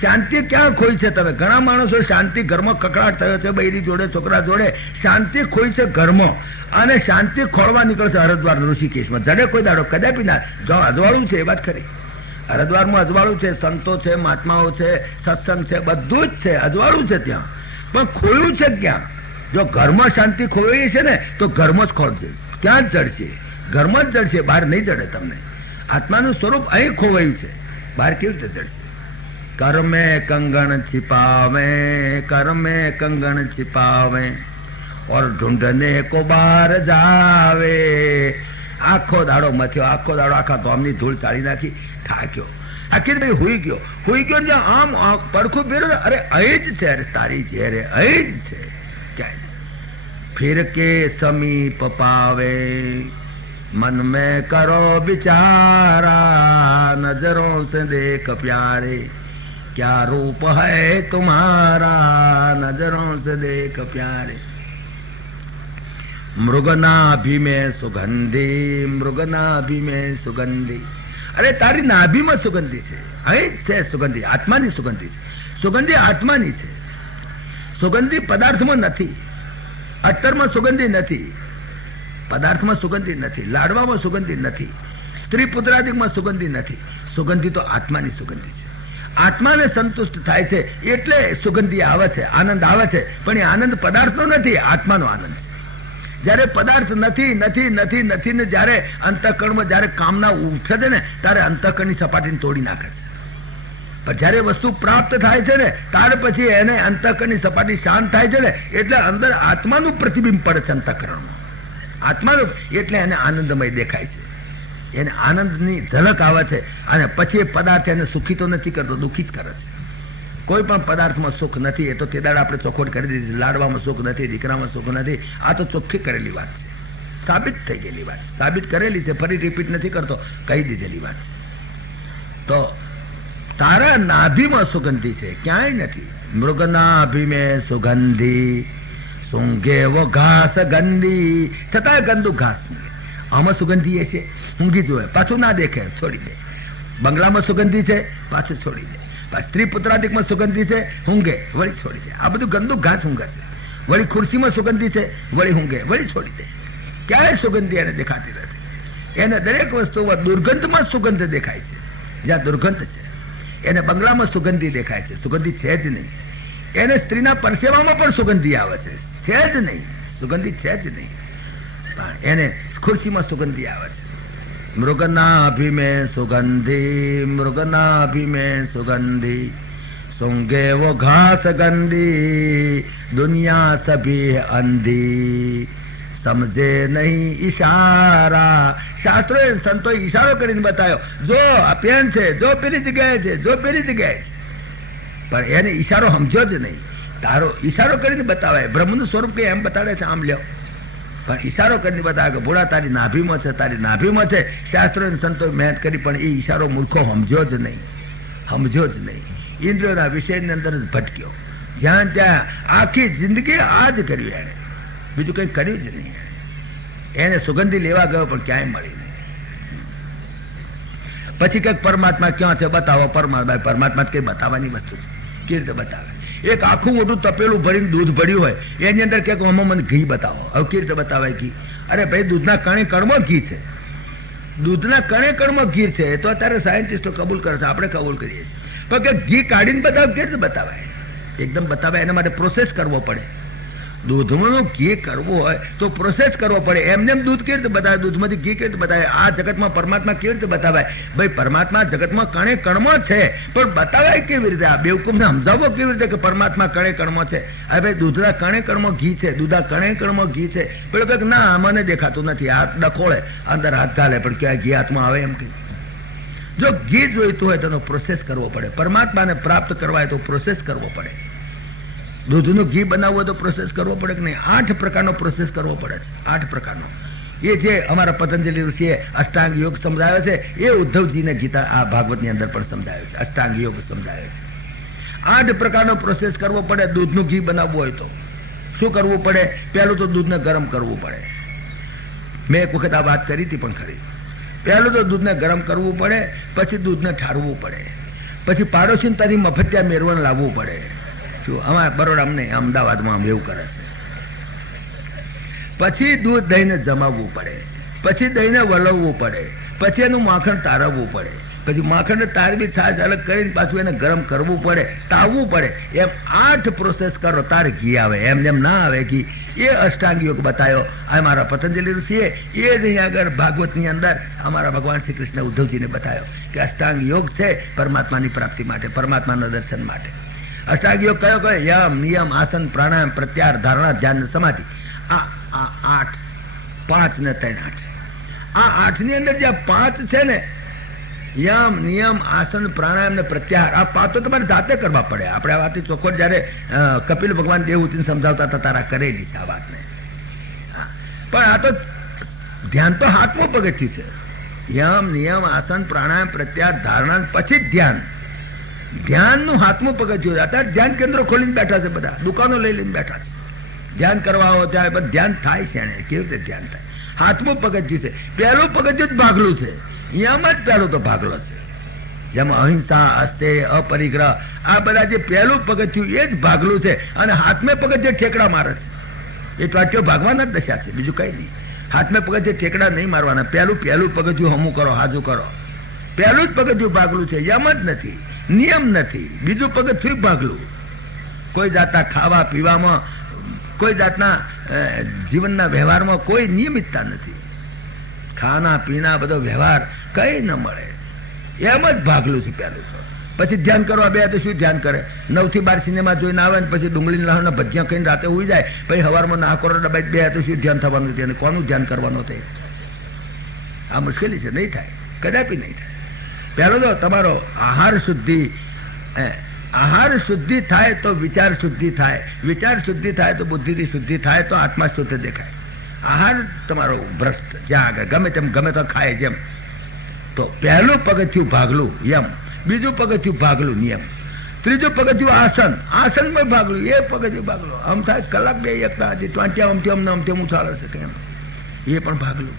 શાંતિ ક્યાં ખોઈ છે? તમે ઘણા માણસો શાંતિ ઘરમાં કકડાટ થયો છે, બૈરી જોડે છોકરા જોડે શાંતિ ખોઈ છે ઘરમાં, અને શાંતિ ખોળવા નીકળશે હરદ્વાર ઋષિકેશમાં. જડે કોઈ દાડો કદાપી ના. જો અજવાળું છે એ વાત ખરી, હરદ્વારમાં અજવાળું છે, સંતો છે, મહાત્માઓ છે, સત્સંગ છે, બધું જ છે, અજવાળું છે ત્યાં. પણ ખોયું છે ક્યાં? જો ઘરમાં શાંતિ ખોવાઈ છે ને તો ઘરમાં જ ખોલશે. ક્યાં જ જડશે? ઘરમાં જ જડશે, બહાર નહીં જડે તમને. આત્માનું સ્વરૂપ અહીં ખોવાયું છે, બહાર કેવી રીતે જડશે? कर में कंगन छिपावे, कर में कंगन छिपावे और ढूंढने को बाहर जावे. આખો દાડો મથ્યો, આખો દાડો આખા ગામની ધૂળ ચાળી નાખી, થાક્યો. આખી ભાઈ હુઈ ગયો. જ્યાં આમ પડખું ફેર્યું, અરે અહીં જ છે, અરે તારી છે, અરે અહીં જ છે. ક્યાંય ફિર કે સમીપ પાવે, मन में करो विचारा, नजरों से देख प्यारे, क्या रूप है तुम्हारा, नजरों से देख प्यारे. मृगनाभि में सुगंधी, मृगनाभि में सुगंधी. अरे તારી નાભીમાં સુગંધી છે, અહીં જ છે સુગંધી, આત્માની સુગંધી છે. સુગંધી આત્માની છે. સુગંધી પદાર્થમાં નથી, અત્તરમાં સુગંધી નથી, પદાર્થમાં સુગંધી નથી, લાડવામાં સુગંધી નથી, સ્ત્રી પુત્રાદિકમાં સુગંધી નથી. સુગંધી તો આત્માની સુગંધી છે. આત્માને સંતુષ્ટ થાય છે એટલે સુગંધી આવે છે, આનંદ આવે છે. પણ એ આનંદ પદાર્થનો નથી, આત્માનો આનંદ છે. જયારે પદાર્થ નથી નથી નથી નથી ને જયારે અંતઃકરણમાં જયારે કામના ઉઠે છે ને ત્યારે અંતઃકરણની સપાટીને તોડી નાખે છે. પણ જયારે વસ્તુ પ્રાપ્ત થાય છે ને ત્યાર પછી એને અંતઃકરણની સપાટી શાંત થાય છે ને એટલે અંદર આત્માનું પ્રતિબિંબ પડે છે અંતઃકરણમાં. આત્માનું એટલે એને આનંદમય દેખાય છે, એને આનંદની ઝલક આવે છે. અને પછી એ પદાર્થ એને સુખી તો નથી કરતો, દુઃખી જ કરે છે. કોઈ પણ પદાર્થમાં સુખ નથી, એ તો તે દાડે આપણે ચોખવટ કરી દીધી. લાડવામાં સુખ નથી, દીકરામાં સુખ નથી, આ તો ચોખ્ખી કરેલી વાત છે, સાબિત થઈ ગયેલી વાત, સાબિત કરેલી છે, ફરી રિપીટ નથી કરતો, કહી દીધેલી વાત. તો તારા નાભીમાં સુગંધી છે, ક્યાંય નથી. મૃગનાભી મેં સુગંધી, સૂંઘે વો ઘાસ ગંદી, છતાં ગંદુ ઘાસ. આમાં સુગંધી એ છે, ઊંઘી જોવે, પાછું ના દેખે, છોડી દે. બંગલામાં સુગંધી છે, પાછું છોડી દે. સ્ત્રી પુત્રાદિકમાં સુગંધી છે, ઊંઘે, વળી છોડી દે. આ બધું ગંદુ ઘાસ ઊંઘે છે. વળી ખુરશીમાં સુગંધી છે, વળી ઊંઘે, વળી છોડી દે. ક્યાંય સુગંધી એને દેખાતી નથી. એને દરેક વસ્તુમાં દુર્ગંધમાં સુગંધ દેખાય છે. જ્યાં દુર્ગંધ છે એને બંગલામાં સુગંધી દેખાય છે, સુગંધી છે જ નહીં. એને સ્ત્રીના પરસેવામાં પણ સુગંધી આવે છે, છે જ નહીં, સુગંધી છે જ નહીં. પણ એને ખુરશીમાં સુગંધી આવે છે. મૃગનાભિ મેં સુગંધી, મૃગનાભિ મેં સુગંધી, सूंघे वो घास गंदी, दुनिया सभी है अंधी, समझे नहीं ઈશારા. શાસ્ત્રોએ સંતોએ ઈશારો કરીને બતાવ્યો, જો આ પેન છે, જો પેલી જગ્યાએ છે, જો પેલી જગ્યાએ છે, પણ એને ઈશારો સમજો જ નહીં. તારો ઈશારો કરીને બતાવે, બ્રહ્મનું સ્વરૂપ કે એમ બતાડે છે, આમ લ્યો, પણ ઈશારો કરીને બતાવે કે ભોળા તારી નાભીમાં છે, તારી નાભીમાં છે. શાસ્ત્રોએ સંતોએ મહેનત કરી, પણ એ ઈશારો મૂર્ખો સમજો જ નહીં, સમજો જ નહીં. ઇન્દ્રિયોના વિષયની અંદર જ ભટક્યો. જ્યાં ત્યાં આખી જિંદગી આ જ કર્યું, એને બીજું કંઈ કર્યું જ નહીં. એને સુગંધી લેવા ગયો પણ ક્યાંય મળી નહીં. પછી કંઈક પરમાત્મા ક્યાં છે બતાવો. પરમાત્મા કઈ બતાવવાની વસ્તુ છે? કેવી રીતે બતાવે? એક આખું મોટું તપેલું ભરીને દૂધ ભર્યું હોય, એની અંદર ક્યાંક આમાં મને ઘી બતાવો. હવે કેવી રીતે બતાવાય ઘી? અરે ભાઈ, દૂધના કણે કણમાં ઘી છે, દૂધના કણે કણમાં ઘી છે, તો અત્યારે સાયન્ટિસ્ટો કબૂલ કરે છે, આપણે કબૂલ કરીએ છીએ. પણ કે ઘી કાઢીને બતાવે, કેવી રીતે બતાવાય? એકદમ બતાવે, એના માટે પ્રોસેસ કરવો પડે. દૂધનું ઘી કરવું હોય તો પ્રોસેસ કરવો પડે. એમને દૂધ કેવી રીતે બતાવે? દૂધમાંથી ઘી કેવી રીતે બતાવે? આ જગતમાં પરમાત્મા કેવી રીતે બતાવાય? ભાઈ, પરમાત્મા જગતમાં કણે કણમાં છે, પણ બતાવાય કેવી રીતે? આ બેવકૂફને સમજાવવો કેવી રીતે કે પરમાત્મા કણે કણમાં છે? હવે ભાઈ, દૂધના કણે કણમાં ઘી છે, દૂધના કણે કણમાં ઘી છે. પેલો કંઈક ના, મને દેખાતું નથી, હાથ ડખોળે, અંદર હાથ ઘાલે, પણ ક્યાં ઘી હાથમાં આવે? એમ કે જો ઘી જોઈતું હોય તો પ્રોસેસ કરવો પડે. પરમાત્માને પ્રાપ્ત કરવા હોય તો પ્રોસેસ કરવો પડે. દૂધનું ઘી બનાવવું હોય તો પ્રોસેસ કરવો પડે કે નહીં? 8 પ્રકારનો પ્રોસેસ કરવો પડે છે. 8 પ્રકારનો. એ જે અમારા પતંજલિ ઋષિએ અષ્ટાંગ યોગ સમજાવ્યો છે, એ ઉદ્ધવજીને ગીતા આ ભાગવતની અંદર પણ સમજાવ્યો છે. અષ્ટાંગ યોગ સમજાવ્યો છે. 8 પ્રકારનો પ્રોસેસ કરવો પડે. દૂધનું ઘી બનાવવું હોય તો શું કરવું પડે? પહેલું તો દૂધને ગરમ કરવું પડે. મેં એક વખત આ વાત કરી હતી પણ ખરી. પહેલું તો દૂધને ગરમ કરવું પડે, પછી દૂધને ઠારવું પડે, પછી પાડોશી તારી મફતિયા મેળવણ લાવવું પડે. અમારા બરોડામાં નહીં, અમદાવાદમાં એવું કરે છે. પછી દૂધ દહીંને જમાવવું પડે, પછી દહીંને વલવવું પડે, પછી એનું માખણ તારવવું પડે, પછી માખણને તારવી છાશ અલગ કરીને પાછું એને ગરમ કરવું પડે, તાવવું પડે. એમ 8 પ્રોસેસ કરો તારે ઘી આવે. એમ જેમ ના આવે ઘી. એ અષ્ટાંગ યોગ બતાવ્યો અમારા પતંજલિ ઋષિએ. એ જ અહીં આગળ ભાગવતની અંદર અમારા ભગવાન શ્રી કૃષ્ણ ઉદ્ધવજીને બતાવ્યો કે અષ્ટાંગ યોગ છે પરમાત્માની પ્રાપ્તિ માટે, પરમાત્માના દર્શન માટે. અષ્ટાંગ યોગ કયો કયો? યમ, નિયમ, આસન, પ્રાણાયામ, પ્રત્યાહાર, ધારણા, ધ્યાન, સમાધિ. આ 8, 5 ને 3 8. આ 8 ની અંદર જે 5 છે ને, યમ, નિયમ, આસન, પ્રાણાયામ ને પ્રત્યાહાર, આ 5 તો તમારે જાતે કરવા પડે. આપણે આ વાતની ચોખવટ જયારે કપિલ ભગવાન દેવહૂતિને સમજાવતા હતા તારા કરેલી આ વાતને. પણ આ તો ધ્યાન તો 7મું પગથિયું છે. યમ, નિયમ, આસન, પ્રાણાયામ, પ્રત્યાહાર, ધારણા, પછી ધ્યાન. ધ્યાનનું 7મું પગથિયું. અત્યારે ધ્યાન કેન્દ્રો ખોલીને બેઠા છે, બધા દુકાનો લઈ લઈને બેઠા છે. ધ્યાન કરવા આવો ત્યારે પણ ધ્યાન થાય છે. એને કેવી રીતે ધ્યાન થાય? 7મું પગથિયું છે. પહેલું પગથિયું જ ભાગલું છે. એમ જ પહેલું તો ભાગલો છે. જેમાં અહિંસા, અસ્તેય, અપરિગ્રહ, આ બધા જે પહેલું પગથિયું એ જ ભાગલું છે. અને 7મે પગથિયે ઠેકડા મારે છે. એ ટોટીઓ ભાગવાના જ દશા છે, બીજું કઈ નહીં. 7મે પગથિયે ઠેકડા નહીં મારવાના. પહેલું પગથિયું હમું કરો, હાજુ કરો. પહેલું જ પગથિયું ભાગલું છે. એમ જ નથી, નિયમ નથી. બીજું પગથિયું ભાગલું. કોઈ જાતના ખાવા પીવામાં, કોઈ જાતના જીવનના વ્યવહારમાં કોઈ નિયમિતતા નથી. ખાના પીના બધો વ્યવહાર કઈ ન મળે. એમ જ ભાગલું છે પહેલું. પછી ધ્યાન કરવા બે તો શું ધ્યાન કરે? 9 થી 12 સિનેમા જોઈને આવે ને પછી ડુંગળી લહણના ભજીયા ખાઈને રાતે ઉઈ જાય, પછી સવારમાં નાકોરો દબાઈ બે તો શું ધ્યાન થવાનું છે? અને કોનું ધ્યાન કરવાનું છે? આ મુશ્કેલી છે. નહીં થાય, કદાપી નહીં થાય. પહેલો તો તમારો આહાર શુદ્ધિ થાય તો વિચાર શુદ્ધિ થાય, વિચાર શુદ્ધિ થાય તો બુદ્ધિની શુદ્ધિ થાય, તો આત્મા શુદ્ધ દેખાય. આહાર તમારો ભ્રષ્ટ જ્યાં આગળ ગમે તેમ ગમે તો ખાય જેમ, તો પહેલું પગથિયું ભાગલું યમ, બીજું પગથિયું ભાગલું નિયમ, ત્રીજું પગથિયું આસન, આસનમાં ભાગલું, એ પગથિયું ભાગલું. આમ થાય કલાક બે એકતા હતી અમથી હું ચાલે છે કેમ, એ પણ ભાગલું.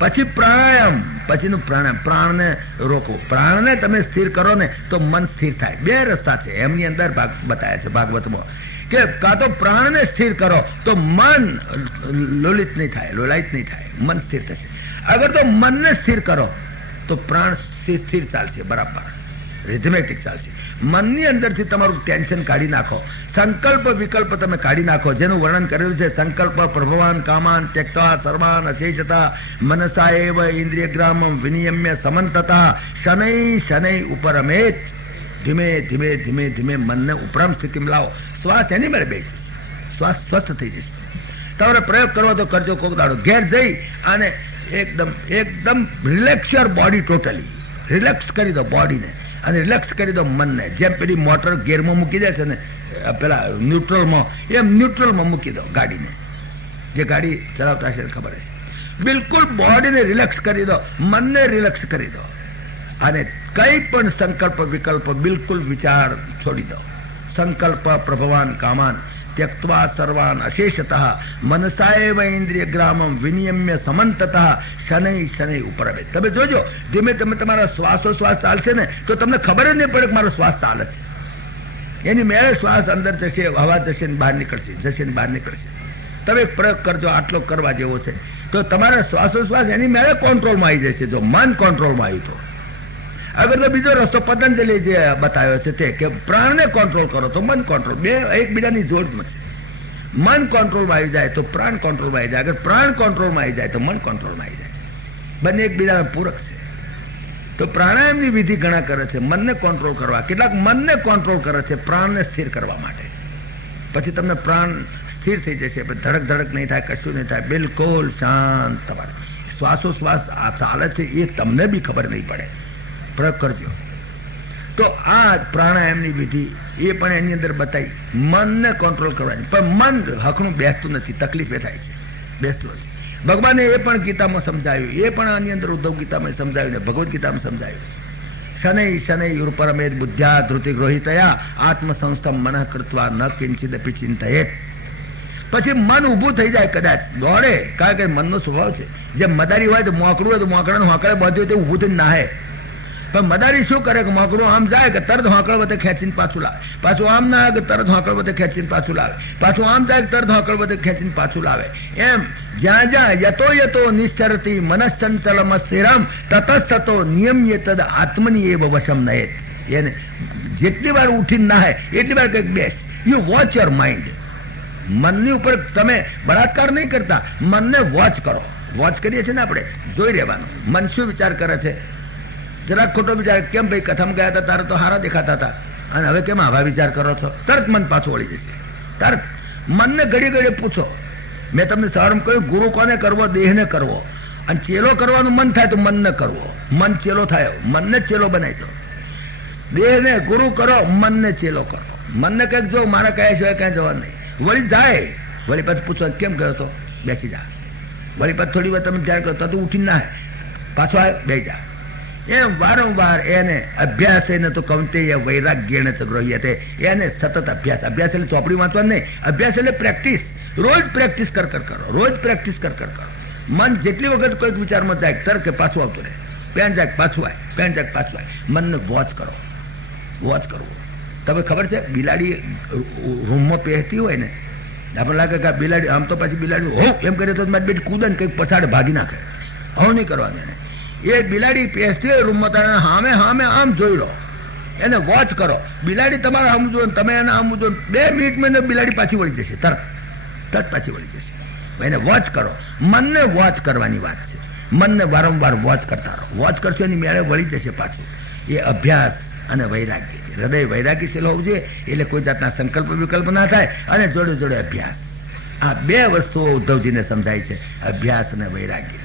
પછી પ્રાણાયામ, પછીનું પ્રાણાયામ, પ્રાણને રોકો. પ્રાણને તમે સ્થિર કરો ને તો મન સ્થિર થાય. 2 રસ્તા છે એમની અંદર બતાવ્યા છે ભાગવતમાં કે કાં તો પ્રાણને સ્થિર કરો તો મન લોલિત નહીં થાય, લોલાયિત નહીં થાય, મન સ્થિર થશે. અગર તો મનને સ્થિર કરો તો પ્રાણ સ્થિર ચાલશે, બરાબર રિધમેટિક ચાલશે. મનની અંદરથી તમારું ટેન્શન કાઢી નાખો, સંકલ્પ વિકલ્પ તમે કાઢી નાખો, જેનું વર્ણન કરેલું છે. સંકલ્પ પ્રભવાન કામાન ત્યક્ત્વા સર્વાન અશેષતા મનસા એવ ઇન્દ્રિયગ્રામમ વિનિયમ્ય સમંતતા શનૈ શનૈ ઉપરમેત. ધીમે ધીમે ધીમે ધીમે મનને ઉપરામ સ્થિતિમાં લાવો. શ્વાસ એની મેળે બે, શ્વાસ સ્વસ્થ થઈ જશે. તમારે પ્રયોગ કરવો તો કરજો. કોક દાડો ઘેર જઈ અને એકદમ એકદમ relax your body, totally relax કરી દો બોડીને અને રિલેક્સ કરી દો મનને. જેમ પેલી મોટર ગેરમાં મૂકી દે છે ને પેલા ન્યુટ્રલમાં, એમ ન્યુટ્રલમાં મૂકી દો ગાડીને. જે ગાડી ચલાવતા હશે ખબર હશે. બિલકુલ બોડીને રિલેક્સ કરી દો, મનને રિલેક્સ કરી દો અને કઈ પણ સંકલ્પ વિકલ્પ બિલકુલ વિચાર છોડી દો. સંકલ્પ પ્રભવાન કામાન ત્યક્ત્વા સર્વાન અશેષતઃ મનસાએવ ઇન્દ્રિય ગ્રામમ વિનિયમ્ય સમંતતઃ શનૈ શનૈ ઉપરવે. તમે જોજો ધીમે તમે તમારા શ્વાસોશ્વાસ ચાલશે ને તો તમને ખબર જ નહીં પડે કે મારો શ્વાસ ચાલે છે. એની મેળે શ્વાસ અંદર જશે, હવા જશે ને બહાર નીકળશે, જશે ને બહાર નીકળશે. તમે પ્રયોગ કરજો, આટલો કરવા જેવો છે. તો તમારા શ્વાસોશ્વાસ એની મેળે કોન્ટ્રોલમાં આવી જશે. જો મન કોન્ટ્રોલમાં આવ્યું તો. અગર તો બીજો રસ્તો પતંજલિ જે બતાવ્યો છે તે કે પ્રાણને કોન્ટ્રોલ કરો તો મન કંટ્રોલ, બે એકબીજાની જોડમાં છે. મન કોન્ટ્રોલમાં આવી જાય તો પ્રાણ કોન્ટ્રોલમાં આવી જાય. અગર પ્રાણ કોન્ટ્રોલમાં આવી જાય તો મન કોન્ટ્રોલમાં આવી જાય. બંને એકબીજાના પૂરક છે. તો પ્રાણાયામની વિધિ ઘણા કરે છે મનને કંટ્રોલ કરવા. કેટલાક મનને કંટ્રોલ કરે છે પ્રાણને સ્થિર કરવા માટે. પછી તમને પ્રાણ સ્થિર થઈ જશે, ધડક ધડક નહીં થાય, કશું નહીં થાય, બિલકુલ શાંત. તમારે શ્વાસોશ્વાસ ચાલે છે એ તમને બી ખબર નહીં પડે. પ્રયોગ કરજો. તો આ પ્રાણાયામની વિધિ એ પણ એની અંદર બતાવી મનને કંટ્રોલ કરવાની. પણ મન હકનું બેસતું નથી, તકલીફ એ થાય છે, બેસતું નથી. ભગવાને એ પણ ગીતામાં સમજાવ્યું, એ પણ આની અંદર ઉદ્ધવ ગીતામાં સમજાવ્યું ને ભગવદ્ ગીતામાં સમજાવ્યું. શનૈ શનૈ ઉર્પરમેદ બુદ્ધ્યા ધૃતિ ગ્રહિતયા આત્મસંસ્થમ મનઃ કૃત્વા ન કિંચિદપી ચિંતયેત. પછી મન ઊભું થઈ જાય, કદાચ દોડે, કારણ કે મનનો સ્વભાવ છે. જેમ મદારી હોય તો મોકડું હોય તો મોકડાનું હોંકળે બધું હોય તો ઊભું થઈને નાહે. પણ મદારી શું કરે કે મોકડું આમ જાય કે તરત હોંકળ વચ્ચે ખેંચીને પાછું લાવે, પાછું આમ ના આવે કે તરત હોંકળ વચ્ચે ખેંચીને પાછું લાવે, પાછું આમ જાય કે તરત હોંકળ વચ્ચે ખેંચીને પાછું લાવે. એમ જ્યાં જ્યાં યતો યતો નિશ્ચરતી મનશ્ચંચલમ સ્થિરમ તતસ્તતો નિયમ્ય તદ આત્મની એવ વશમ નયેત. એને જેટલી વાર ઉઠીને નાહે એટલી વાર કંઈક બેસ. You watch your mind. મનની ઉપર તમે બળાત્કાર નહીં કરતા, મનને વોચ કરો. વોચ કરીએ છીએ ને આપણે, જોઈ રહેવાનું મન શું વિચાર કરે છે. જરાક ખોટો વિચાર, કેમ ભાઈ કથામાં ગયા હતા તારે તો હારા દેખાતા હતા અને હવે કેમ આવા વિચાર કરો છો, તરત મન પાછું વળી જશે. તરત મનને ઘડી ઘડી પૂછો. મેં તમને સવારમાં કહ્યું ગુરુ કોને કરવો? દેહને કરવો. અને ચેલો કરવાનું મન થાય તો મનને કરવો. મન ચેલો થાય, મનને ચેલો બનાવી દો. દેહને ગુરુ કરો, મનને ચેલો કરો. મનને કંઈક જો મારા કયા સિવાય ક્યાં જવાનું નહીં. વળી જાય, વળી પાછું પૂછો કેમ ગયો તો, બેસી જા. વળી પાછું થોડી વાર તમે ધ્યાન કરો તો ઉઠીને ના પાછો આવે, બે જા. એમ વારંવાર એને અભ્યાસ એને તો કૌંતેય વૈરાગ્યને તો ગ્રહ્યતે. એને સતત અભ્યાસ. અભ્યાસ એટલે ચોપડી વાંચવાનું નહીં, અભ્યાસ એટલે પ્રેક્ટિસ. રોજ પ્રેક્ટિસ કર કરો, રોજ પ્રેક્ટિસ કર કરો. મન જેટલી વખત કોઈક વિચારમાં જાય તર કે પાછું આવતું રહે, પેન જાય પાછું આવે, પેન જાય પાછું આવે. મનને વોચ કરો, વોચ કરવું. તમે ખબર છે બિલાડી રૂમમાં પહેરતી હોય ને, આપણે લાગે કે બિલાડી આમ તો પાછી બિલાડી હો એમ કરે તો મારી બેટી કૂદે ને કંઈક પછાડે ભાગી નાખે. આવું નહીં કરવાનું એને. એ બિલાડી પહેરતી હોય રૂમમાં તારે હામે હામે આમ જોઈ લો, એને વોચ કરો. બિલાડી તમારે આમ જો, તમે એને આમ જો, 2 મિનિટમાં બિલાડી પાછી વળી જશે, તરત પાછી વળી જશે. એને વોચ કરો. મનને વોચ કરવાની વાત છે. મનને વારંવાર વોચ કરતા રહો. વોચ કરશો એની મેળે વળી જશે પાછું. એ અભ્યાસ અને વૈરાગ્ય. હૃદય વૈરાગ્યશીલ હોવું જોઈએ, એટલે કોઈ જાતના સંકલ્પ વિકલ્પ ના થાય, અને જોડે જોડે અભ્યાસ. આ 2 વસ્તુઓ ઉદ્ધવજીને સમજાય છે, અભ્યાસ અને વૈરાગ્ય.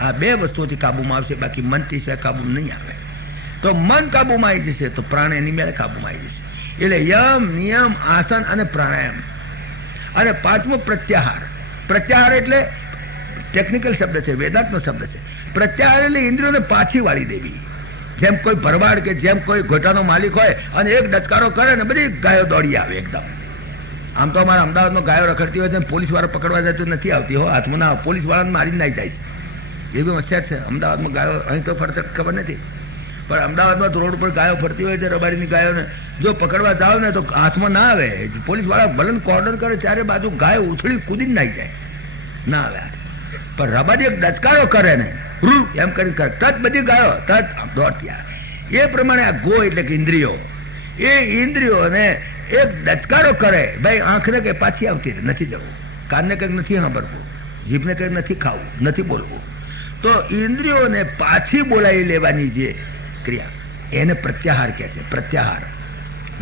આ 2 વસ્તુઓથી કાબુમાં આવશે, બાકી મનથી સિવાય કાબુ નહીં આવે. તો મન કાબુમાં આવી જશે તો પ્રાણ એની મેળે કાબુમાં આવી જશે. એટલે યમ નિયમ આસન અને પ્રાણાયામ. અને 5મો પ્રત્યાહાર. પ્રત્યાહાર એટલે ટેકનિકલ શબ્દ છે, વેદાંતનો શબ્દ છે. પ્રત્યાહાર એટલે ઇન્દ્રિયોને પાછી વાળી દેવી. જેમ કોઈ ભરવાડ કે જેમ કોઈ ઘોટાનો માલિક હોય અને એક ડચકારો કરે ને બધી ગાયો દોડી આવે એકદમ. આમ તો અમારા અમદાવાદમાં ગાયો રખડતી હોય છે, પોલીસ વાળા પકડવા જાય તો નથી આવતી હો, હાથમાં ના, પોલીસ વાળાને મારીને નાઈ જાય છે. એ બી હોશિયાર છે. અમદાવાદમાં ગાયો અહીં તો ફરતે ખબર નથી, પણ અમદાવાદમાં રોડ ઉપર ગાયો ફરતી હોય છે, રબારીની ગાયોને જો પકડવા જાવ ને તો હાથમાં ના આવે. પોલીસ વાળા ભલન કોર્ડન કરે, ચારે બાજુ ગાયો ઉથળી કૂદીને નાઈ જાય, ના આવે. પણ રબારી એક ડચકારો કરે ને એમ કરી તત બધી ગાયો તત દોડતી આવે. એ પ્રમાણે આ ગો એટલે કે ઇન્દ્રિયો, એ ઇન્દ્રિયોને એક ડચકારો કરે. ભાઈ આંખને કઈ પાછી આવતી નથી જવું, કાનને કંઈક નથી સાંભળવું, જીભને કંઈક નથી ખાવું, નથી બોલવું. તો ઇન્દ્રિયોને પાછી બોલાવી લેવાની જે ક્રિયા એને પ્રત્યાહાર કહે છે. પ્રત્યાહાર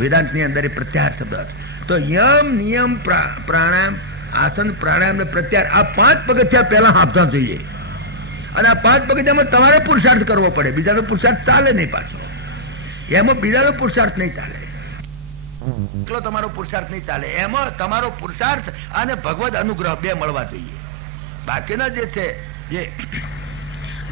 વેદાંતની અંદર એ પ્રત્યાહાર શબ્દ. તો યમ નિયમ પ્રાણાયામ આસન પ્રાણાયામ ને પ્રત્યાહાર આ 5 પગથિયા પહેલા આપતા જોઈએ. અને આ 5 પગથિયામાં તમારે પુરુષાર્થ કરવો પડે. બીજાનો પુરુષાર્થ ચાલે નહીં. પાછો એમાં બીજાનો પુરુષાર્થ નહીં ચાલે. એટલો તમારો પુરુષાર્થ નહીં ચાલે. એમાં તમારો પુરુષાર્થ અને ભગવદ અનુગ્રહ બે મળવા જોઈએ. બાકીના જે છે જે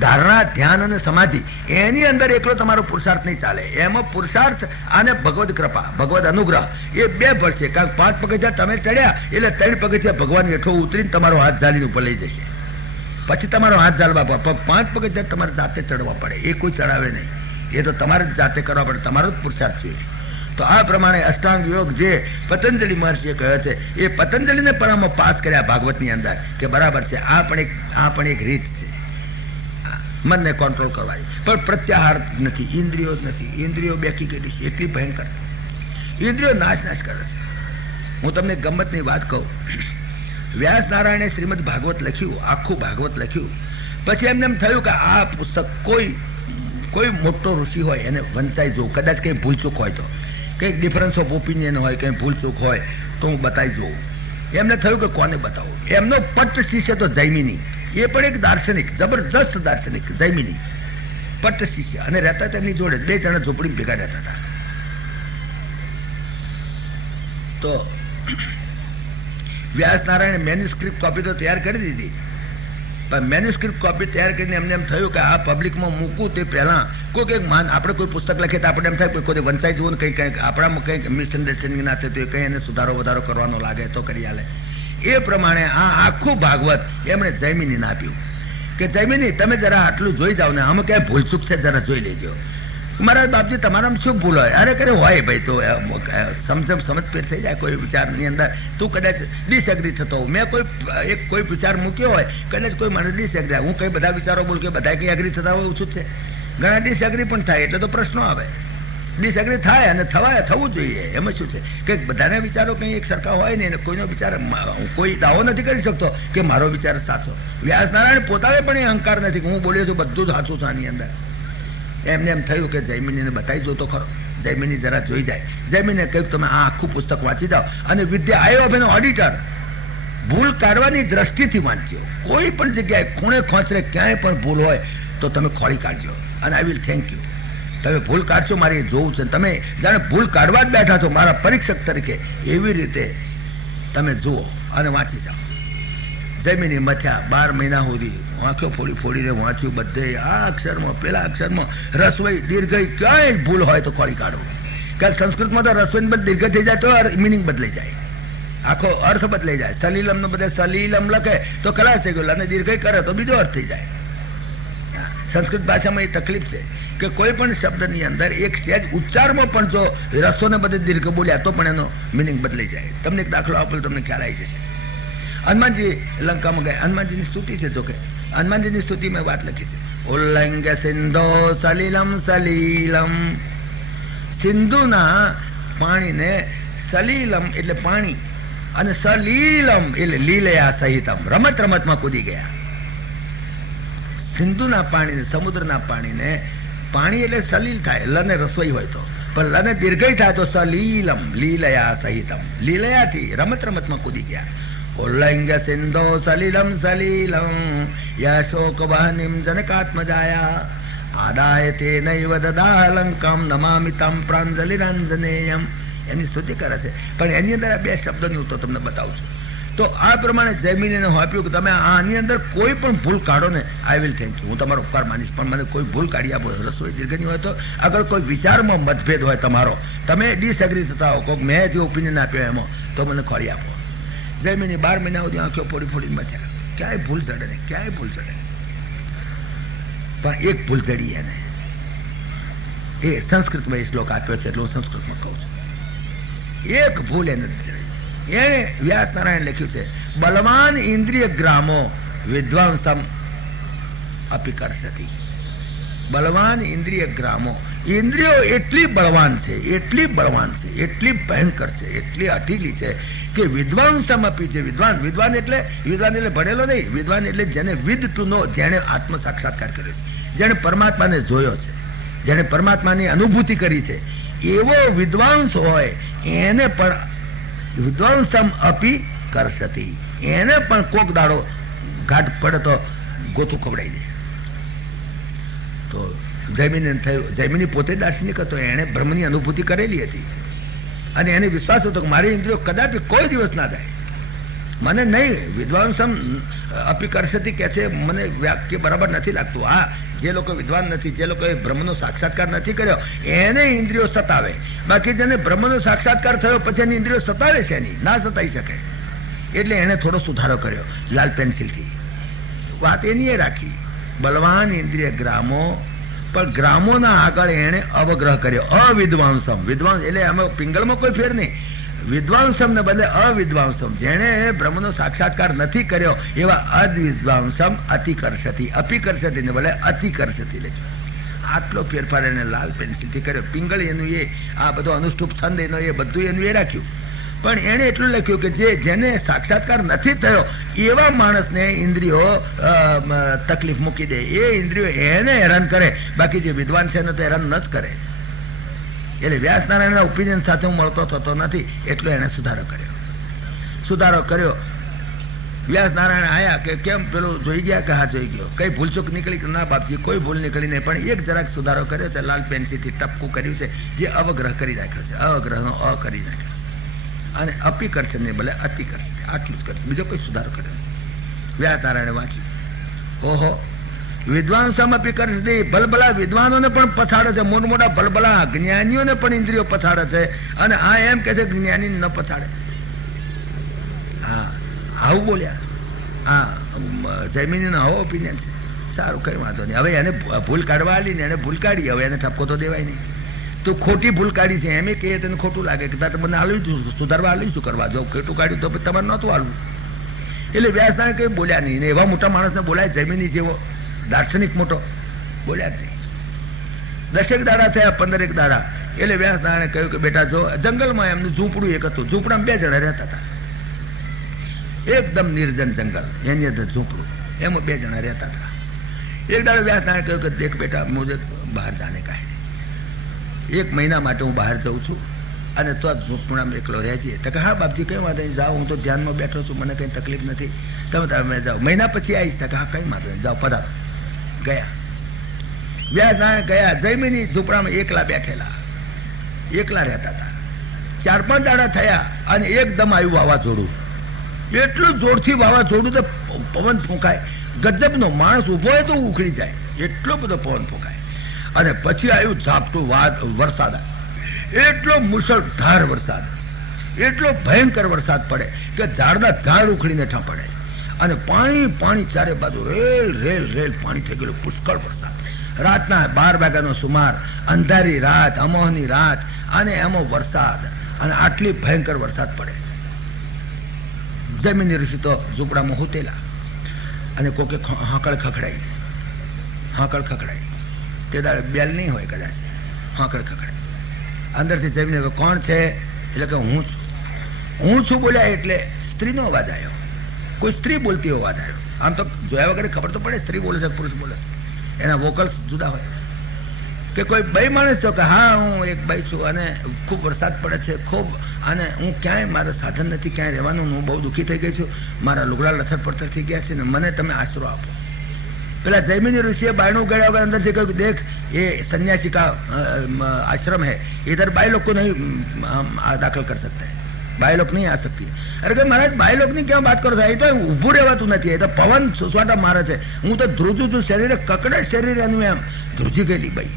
ધારણા ધ્યાન અને સમાધિ એની અંદર એકલો તમારો પુરુષાર્થ નહીં ચાલે. એમાં પુરુષાર્થ અને ભગવદ કૃપા ભગવદ અનુગ્રહ એ બે ભળશે. કારણ 5 પગથિયા તમે ચડ્યા એટલે 3 પગથિયા ભગવાન હેઠો ઉતરીને તમારો હાથ ઝાલીને ઉપર લઈ જશે. પછી તમારો હાથ ઝાલવા પડે. 5 પગથિયા તમારે જાતે ચડવા પડે. એ કોઈ ચડાવે નહીં. એ તો તમારે જ જાતે કરવા પડે. તમારો જ પુરુષાર્થ છે. તો આ પ્રમાણે અષ્ટાંગ યોગ જે પતંજલિ મહર્ષિએ કહ્યો છે એ પતંજલિને પણ આમાં પાસ કર્યા ભાગવતની અંદર કે બરાબર છે. આ પણ એક રીત છે મનને કંટ્રોલ કરવાની. પણ પ્રત્યાહાર નથી. ઇન્દ્રિયો જ નથી. ઇન્દ્રિયો બેકી કેટલી છે એટલી ભયંકર. ઇન્દ્રિયો નાશ કરે છે. હું તમને ગમતની વાત કહું. વ્યાસ નારાયણે શ્રીમદ ભાગવત લખ્યું. આખું ભાગવત લખ્યું. પછી એમને એમ થયું કે આ પુસ્તક કોઈ મોટો ઋષિ હોય એને વંચાઈ જોઉં. કદાચ કંઈ ભૂલચૂક હોય તો કંઈક ડિફરન્સ ઓફ ઓપિનિયન હોય કંઈ ભૂલચૂક હોય તો હું બતાવી જોઉં. એમને થયું કે કોને બતાવું. એમનો પટ્ટ શિષ્ય તો જૈમિની. એ પણ એક દાર્શનિક જબરદસ્ત દાર્શનિક જૈમિની પટ્ટ શિષ્ય અને રહેતા તેમની જોડે 2 જણા ઝોપડી ભેગા રહેતા હતા. તો વ્યાસ નારાયણે મેન્યુસ્ક્રિપ્ટ કોપી તો તૈયાર કરી દીધી. પણ મેન્યુસ્ક્રિપ્ટ કોપી તૈયાર કરીને એમને એમ થયું કે આ પબ્લિકમાં મૂકવું તે પહેલાં આપણે કોઈ પુસ્તક લખીએ તો આપણે એમ થાય કોઈ વંચાઈ જવું ને કંઈક આપણામાં કંઈક મિસઅન્ડરસ્ટેન્ડિંગ ના થાય તો કંઈ એને સુધારો વધારો કરવાનો લાગે તો કરી આલે. એ પ્રમાણે આ આખું ભાગવત એમણે જૈમિનીને આપ્યું કે જૈમિની તમે જરા આટલું જોઈ જાઓ ને આમાં ક્યાંય ભૂલચૂક છે જરા જોઈ લેજો. મારા બાપજી તમારામાં શું ભૂલ હોય? અરે કરે હોય ભાઈ તો સમજ પેર થઈ જાય કોઈ વિચારની અંદર. તું કદાચ ડિસએગ્રી થતો મેં કોઈ વિચાર મૂક્યો હોય કદાચ કોઈ માણસ ડિસએગ્રી. હું કઈ બધા વિચારો બોલ કે બધા કંઈ એગ્રી થતા હોય ઓછું છે. ઘણા ડિસએગ્રી પણ થાય એટલે તો પ્રશ્નો આવે. ડિસએગ્રી થાય અને થવું જોઈએ. એમાં શું છે કે બધાના વિચારો કંઈ એક સરખા હોય નહીં. કોઈનો વિચાર કોઈ દાવો નથી કરી શકતો કે મારો વિચાર સાચો. વ્યાસ નારાયણ પોતાને પણ એ અહંકાર નથી કે હું બોલ્યો છું બધું જ સાચું છે આની અંદર. એમને એમ થયું કે જૈમિનીને બતાવી દો તો ખરો. જૈમિની જરા જોઈ જાય. જૈમિને કહ્યું તમે આ આખું પુસ્તક વાંચી જાઓ અને વિદ્યા આયોગનો ઓડિટર ભૂલ કાઢવાની દ્રષ્ટિથી વાંચ્યો. કોઈ પણ જગ્યાએ ખૂણે ખોંચરે ક્યાંય પણ ભૂલ હોય તો તમે ખોળી કાઢજો અને આઈ વિલ થેન્ક યુ. તમે ભૂલ કાઢશો મારે જોવું છે. તમે જાણે ભૂલ કાઢવા જ બેઠા છો મારા પરીક્ષક તરીકે એવી રીતે તમે જુઓ અને વાંચી જાઓ. જૈમિની મથ્યા 12 મહિના સુધી વાંખ્યો ફોડીને વાંચ્યું બધે. આ અક્ષરમાં પેલા અક્ષરમાં રસવઈ દીર્ઘઈ ક્યાંય ભૂલ હોય તો ખોળી કાઢો. કારણ સંસ્કૃતમાં તો રસવઈ બધ દીર્ઘ થઈ જાય તો મિનિંગ બદલાઈ જાય. આખો અર્થ બદલાઈ જાય. સલીલમ નો બધે સલીલમ લખે તો ખલાસ થઈ ગયો અને દીર્ઘઈ કરે તો બીજો અર્થ થઈ જાય. સંસ્કૃત ભાષામાં એ તકલીફ છે કે કોઈ પણ શબ્દની અંદર એક સહેજ ઉચ્ચારમાં પણ જો રસોને બધે દીર્ઘ બોલ્યા તો પણ એનો મિનિંગ બદલાઈ જાય. તમને એક દાખલો આપો તમને ખ્યાલ આવી જશે. હનુમાનજી લંકામાં ગયા. હનુમાનજીની સ્તુતિ છે. જો કે હનુમાનજીની સ્તુતિ મેં વાત લખી છે. ઉલ્લંઘ સિંધો સલીલમ સલીલમ. સિંધુના પાણીને સલીલમ એટલે પાણી અને સલીલમ એટલે લીલયા સહિતમ રમતમાં કૂદી ગયા. સિંધુના પાણીને સમુદ્રના પાણીને પાણી એટલે સલીલ થાય. લને રસોઈ હોય તો પણ લને દીર્ઘઈ થાય તો સલીલમ લીલયા સહિતમ. લીલયાથી રમતમાં કૂદી ગયા. ઉલ્લંઘ સિંધો સલીલમ સલીલમ યશોક વહનિમ જનકાત્મજાયા આદાય તે નૈવ દદાલંકમ નમામિ તમ પ્રાંજલિરંજનેયમ. એની સ્તુતિ કરે છે. પણ એની અંદર આ 2 શબ્દોની હું તો તમને બતાવું છું. તો આ પ્રમાણે જૈમિનીને હું આપ્યું કે તમે આની અંદર કોઈ પણ ભૂલ કાઢો ને આઈ વિલ થેન્ક યુ. હું તમારો ઉપકાર માનીશ પણ મને કોઈ ભૂલ કાઢી આપો. રસોઈ દીર્ઘની હોય તો અગર કોઈ વિચારમાં મતભેદ હોય તમારો તમે ડિસએગ્રી થતા હો કોઈક મેં જે ઓપિનિયન આપ્યો એમાં તો મને ખોરી આપો. જૈમિની 12 મહિના સુધી આંખો ફોડી મચ્યા. ક્યાંય ભૂલ ચડે નહીં. ક્યાંય ભૂલ ચડે. પણ એક ભૂલ ચડી એને. એ સંસ્કૃતમાં એ શ્લોક આપ્યો છે એટલે હું સંસ્કૃતમાં કહું છું. એક ભૂલ એને એને વ્યાસ નારાયણ લખ્યું છે બલવાન ઇન્દ્રિય ગ્રામો વિદ્વાંસમ અપિકર્ષતિ. બલવાન ઇન્દ્રિય ગ્રામો. ઇન્દ્રિયો એટલી બળવાન છે એટલી ભયંકર છે એટલી અઢીલી છે કે વિદ્વાંસમ અપી છે. વિદ્વાન એટલે ભણેલો નહીં. વિદ્વાન એટલે જેને વિદ ટુ નો જેને આત્મ સાક્ષાત્કાર કર્યો છે જેને પરમાત્માને જોયો છે જેને પરમાત્માની અનુભૂતિ કરી છે એવો વિદ્વાંસ હોય એને પણ વિદ્વાંસમ અપી કરશતી, એને પણ કોક દાડો ઘાટ પડે તો ગોથું ખવડાવી દે. તો જૈમિની થયું, જૈમિની પોતે દાર્શનિક હતો, એને બ્રહ્મની અનુભૂતિ કરેલી હતી અને એને વિશ્વાસ હતો કે મારી ઇન્દ્રિયો કદાપી કોઈ દિવસ ના થાય. મને નહીં વિદ્વાંસમ અપી કરશતી કે છે, મને વાક્ય બરાબર નથી લાગતું. હા, જે લોકો વિદ્વાન નથી, જે લોકોએ બ્રહ્મનો સાક્ષાત્કાર નથી કર્યો એને ઇન્દ્રિયો સતાવે, બાકી જેને બ્રહ્મનો સાક્ષાત્કાર થયો પછી એની ઇન્દ્રિયો સતાવે છે એની ના સતાઈ શકે. એટલે એને થોડો સુધારો કર્યો લાલ પેન્સિલથી. વાત એની એ રાખી, બલવાન ઇન્દ્રિય ગ્રામો, પણ ગ્રામોના આગળ એને અવગ્રહ કર્યો. અવિદ્વાંસમ, વિદ્વાંસ એટલે આમાં પિંગળમાં કોઈ ફેર નહીં. વિદ્વાંસમ ને બદલે અવિદ્વાંસમ, જેને બ્રહ્મનો સાક્ષાત્કાર નથી કર્યો એવા અદ્વિદ્વાંસમ અતિ કરશતી, અપી કરશતી ને બદલે અતિ કરશતી લેજો. આટલો ફેરફાર એને લાલ પેન્સિલથી કર્યો. પિંગળ એનું એ, આ બધો અનુષ્ઠુપ છંદ એનો એ બધું એનું એ રાખ્યું. પણ એણે એટલું લખ્યું કે જેને સાક્ષાત્કાર નથી થયો એવા માણસને ઇન્દ્રિયો તકલીફ મૂકી દે, એ ઇન્દ્રિયો એને હેરાન કરે, બાકી જે વિદ્વાન છે એને તો હેરાન ન જ કરે. એટલે વ્યાસનારાયણના ઓપિનિયન સાથે હું મળતો થતો નથી, એટલો એને સુધારો કર્યો. વ્યાસનારાયણ આયા કે કેમ પેલું જોઈ ગયા કે હા જોઈ ગયો, કઈ ભૂલચૂક નીકળી કે ના બાપજી કોઈ ભૂલ નીકળી નહીં, પણ એક જરાક સુધારો કર્યો છે, લાલ પેન્સિલથી ટપકું કર્યું છે, જે અવગ્રહ કરી નાખ્યો છે, અવગ્રહનો અ કરી નાખ્યો અને અપી કરશે નહીં ભલે અતિ કરશે, આટલું જ કરશે, બીજો કોઈ સુધારો કર્યો નહીં. વ્યાસનારાયણે વાંચ્યું, ઓહો વિદ્વાંસમ અપી કરશે, ભલભલા વિદ્વાનોને પણ પછાડે છે, મોટા મોટા ભલભલા જ્ઞાનીઓને પણ ઇન્દ્રિયો પછાડે છે, અને આ એમ કે છે જ્ઞાની ન પછાડે. હા, આવું બોલ્યા. હા, જૈમિનીનો આવો ઓપિનિયન છે. સારું, કઈ વાંધો નહીં. હવે એને ભૂલ કાઢવા આલી ને એને ભૂલ કાઢી, હવે એને ઠપકો તો દેવાય નહીં. તું ખોટી ભૂલ કાઢી છે એમ કે તને ખોટું લાગે કે તારે મને હાલ્યું સુધારવા હાલ્યું શું કરવા, જો ખોટું કાઢ્યું તો તમારે નહોતું હાલવું. એટલે વ્યાસનારાયણ કંઈ બોલ્યા નહીં ને એવા મોટા માણસને બોલાય, જૈમિની જેવો દાર્શનિક મોટો બોલ્યા જ નહીં. 10 દાડા થયા, 15 દાડા. એટલે વ્યાસનારાયણે કહ્યું કે બેટા જો જંગલમાં એમનું ઝૂંપડું એક હતું, ઝૂંપડામાં 2 જણા રહેતા હતા, એકદમ નિર્જન જંગલ, એની અંદર ઝૂંપડું, એમાં 2 જણા રહેતા હતા. એક દાડો વ્યાસનારાયણે કહ્યું કે દેખ બેટા મુજે બહાર જાને કા હૈ, 1 મહિના માટે હું બહાર જઉં છું અને તો ઝૂંપડામાં એકલો રહેજે. તો કે હા બાપજી કઈ વાંધો નહીં, જાઓ, હું તો ધ્યાનમાં બેઠો છું, મને કંઈ તકલીફ નથી, તમે જાઓ, મહિના પછી આવીશ. તો કે હા કઈ વાંધો નહીં, જાઓ પધારો. ગયા વ્યાસનારાયણ ગયા, જૈમિની ઝૂંપડામાં એકલા બેઠેલા, એકલા રહેતા હતા. 4-5 દાડા થયા અને એકદમ આવ્યું વાવાઝોડું, એટલું જોરથી વાવાઝોડું તો પવન ફૂંકાય, ગજબનો, માણસ ઉભો હોય તો ઉખડી જાય, એટલો બધો પવન ફૂંકાય. અને પછી આવ્યું ઝાપટું વરસાદ, એટલો મુશળધાર વરસાદ, એટલો ભયંકર વરસાદ પડે કે ઝાડના ઝાડ ઉખડીને ઠપડે, અને પાણી ચારે બાજુ રેલ પાણી થઈ ગયેલું, પુષ્કળ વરસાદ. રાતના 12 વાગ્યાનો સુમાર, અંધારી રાત, અમોહની રાત, અને એમાં વરસાદ, અને આટલી ભયંકર વરસાદ પડે. જૈમિની ઋષિ તો ઝૂંપડામાં હોતેલા, અને કોકે હાંકળ ખખડાઈ, તે દાડે બેલ નહીં હોય કદાચ, હાંકળ ખખડાઈ. અંદરથી જૈમિની કોણ છે, એટલે કે હું છું બોલ્યા, એટલે સ્ત્રીનો અવાજ આવ્યો, કોઈ સ્ત્રી બોલતી અવાજ આવ્યો. આમ તો જોયા વગર ખબર તો પડે સ્ત્રી બોલે છે પુરુષ બોલે છે, એના વોકલ્સ જુદા હોય. કે કોઈ બાઈ માણસ છો કે હા હું એક બાઈ છું અને ખૂબ વરસાદ પડે છે ખૂબ, અને હું ક્યાંય મારા સાધન નથી, ક્યાંય રહેવાનું, હું બહુ દુઃખી થઈ ગઈ છું, મારા લુગડા લથડ પડથડ થઈ ગયા છે ને મને તમે આશરો આપો. પેલા જૈમિની ઋષિએ બાયણું ગળ્યા વગર અંદરથી કહ્યું દેખ ये सन्यासी का आश्रम है, इधर बाई लोग को नहीं दाखिल कर सकते हैं, बाई लोग नहीं आ सकती. अरे भाई महाराज बाई लोग ની કેમ વાત કરો છો, એ તો ઊભું રહેવાતું નથી, એ તો પવન સુસવાટા મારે છે, હું તો ધ્રુજું છું, શરીરે કકડે શરીર એનું એમ ધ્રુજી ગયેલી બાઈ.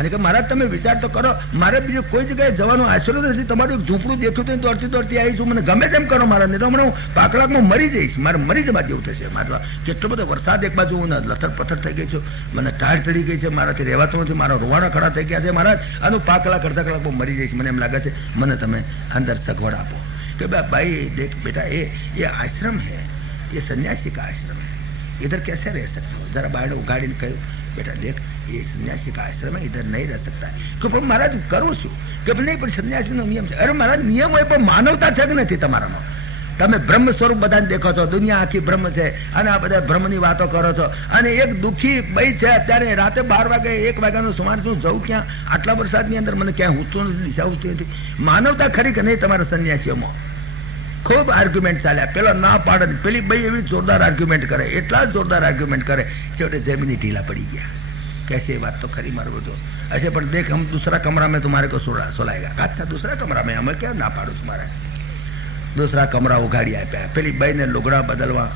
અને કે મહારાજ તમે વિચાર તો કરો, મારે બીજું કોઈ જગ્યાએ જવાનો આશરો નથી, તમારું ઝૂંપડું દેખ્યું તો દોડતી આવી છું, મને ગમે તેમ કરો મારા, નહીં તો હમણાં હું 5 કલાકમાં મરી જઈશ, મારે મરી જવા જેવું થશે. મારા કેટલો બધો વરસાદ, એક બાજુ હું લથડ પથ્થર થઈ ગઈ છું, મને ટાઢ ચડી ગઈ છે, મારાથી રહેવાતું નથી, મારા રોવાડા ખડા થઈ ગયા છે મહારાજ, આનું 5 કલાક અડધા કલાકમાં મરી જઈશ, મને એમ લાગે છે, મને તમે અંદર સગવડ આપો. કે भाई देख बेटा ये आश्रम है, ये सन्यासी का आश्रम है, इधर कैसे रह सकते हो. जरा बाहर उगाड़ी ने कहूँ बेटा देख ये सन्यासी का आश्रम है, इधर नहीं रह सकता है. કે પણ મહારાજ કરું છું કે નહીં, પણ સન્યાસીનો નિયમ છે. અરે મહારાજ નિયમ હોય પણ માનવતા છે કે નથી તમારામાં? તમે બ્રહ્મ સ્વરૂપ બધાને દેખો છો, દુનિયા આખી બ્રહ્મ છે અને આ બધા બ્રહ્મની વાતો કરો છો. અને એક દુઃખી ભાઈ છે અત્યારે રાતે 12 વાગે 1 વાગ્યાનું સુમાર શું જવું ક્યાં? આટલા વરસાદની અંદર મને ક્યાંય ઊંચું નથી, દિશા ઊંચી નથી. માનવતા ખરી કે નહીં તમારા સંન્યાસીઓમાં? ખૂબ આર્ગ્યુમેન્ટ ચાલ્યા. પેલો ના પાડે, પેલી ભાઈ એવી જોરદાર આર્ગ્યુમેન્ટ કરે, એટલા જોરદાર આર્ગ્યુમેન્ટ કરે, છેવટે જમીની ઢીલા પડી ગયા. कैसे बात तो खरी मारो तो ऐसे पर देख हम दूसरा कमरा में तुम्हारे को सोलाएगा. अच्छा दूसरा कमरा में हमें क्या ना पाड़ू तुम्हारा? दूसरा कमरा उगाड़ी आप्या. पेली बाई ने લુગડા બદલવા.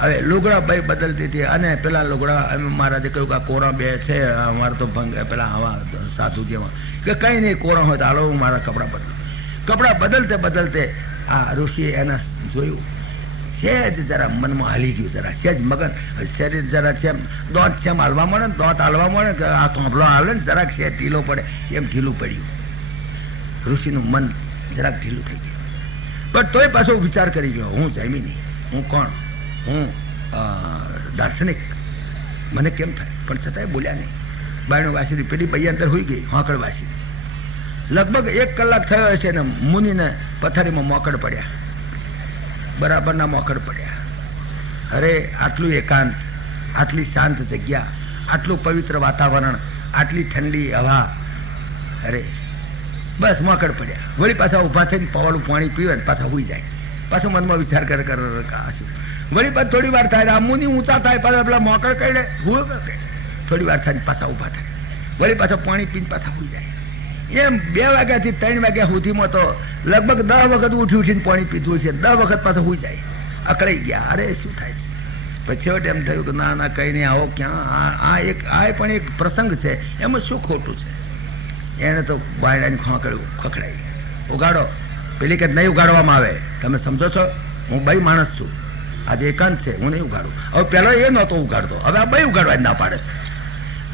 હવે લુગડા બાઈ બદલતી હતી અને પેલા લુગડા મહારાજે કહ્યું કે કોરા બે છે અમારે તો ભંગ પેલા આવા સાધુ જેવા કે કઈ નહીં કોરા હોય તો હાલો હું મારા કપડા બદલતે બદલતે આ ઋષિએ એને જોયું. સહેજ જરા મનમાં હાલી ગયું, જરા સહેજ મગન શરીર જરા છે દોત છે હાલવા મળે ને, દોત હાલવા મળે કે આ થોંભલો હાલે ને જરાક છે ઢીલો પડે એમ ઢીલું પડ્યું. ઋષિનું મન જરાક ઢીલું થઈ ગયું. પણ તોય પાછો વિચાર કરી ગયો, હું જમી નહીં, હું કોણ, હું દાર્શનિક, મને કેમ થાય? પણ છતાંય બોલ્યા નહીં. બાયણું વાસી પેલી પૈયા અંદર હોઈ ગઈ હોંકળ વાસી. લગભગ 1 કલાક થયો હશે ને મુનિને પથારીમાં મોકળ પડ્યા, બરાબરના મોકળ પડ્યા. અરે આટલું એકાંત, આટલી શાંત જગ્યા, આટલું પવિત્ર વાતાવરણ, આટલી ઠંડી હવા, અરે બસ મોકળ પડ્યા. વળી પાછા ઊભા થઈને પવાળું પાણી પીવે ને પાછા હોઈ જાય. પાછો મનમાં વિચાર કરે વળી પાછું થોડી વાર થાય, આમુની ઊંચા થાય, પાછા પેલા મોકળ કઈ થોડી વાર થાય પાછા ઊભા થાય, વળી પાછા પાણી પીને પાછા હોઈ જાય. એમ 2 વાગ્યાથી 3 વાગ્યા સુધીમાં તો લગભગ 10 વખત ઉઠીને પાણી પીધું છે, 10 વખત પાછા હોઈ જાય. અકળાઈ ગયા, અરે શું થાય છે? પછી છેવટે એમ થયું કે ના કઈ નહીં, આવો ક્યાં, આ પણ એક પ્રસંગ છે, એમાં શું ખોટું છે? એને તો બાયડાની ખખડાઈ ઉગાડો. પેલી કે નહીં ઉગાડવામાં આવે, તમે સમજો છો? હું બાઈ માણસ છું, આજે એકાંત છે, હું નહીં ઉગાડું. હવે પેલો એ નહોતો ઉગાડતો, હવે આ બાઈ ઉગાડવા જ ના પાડે.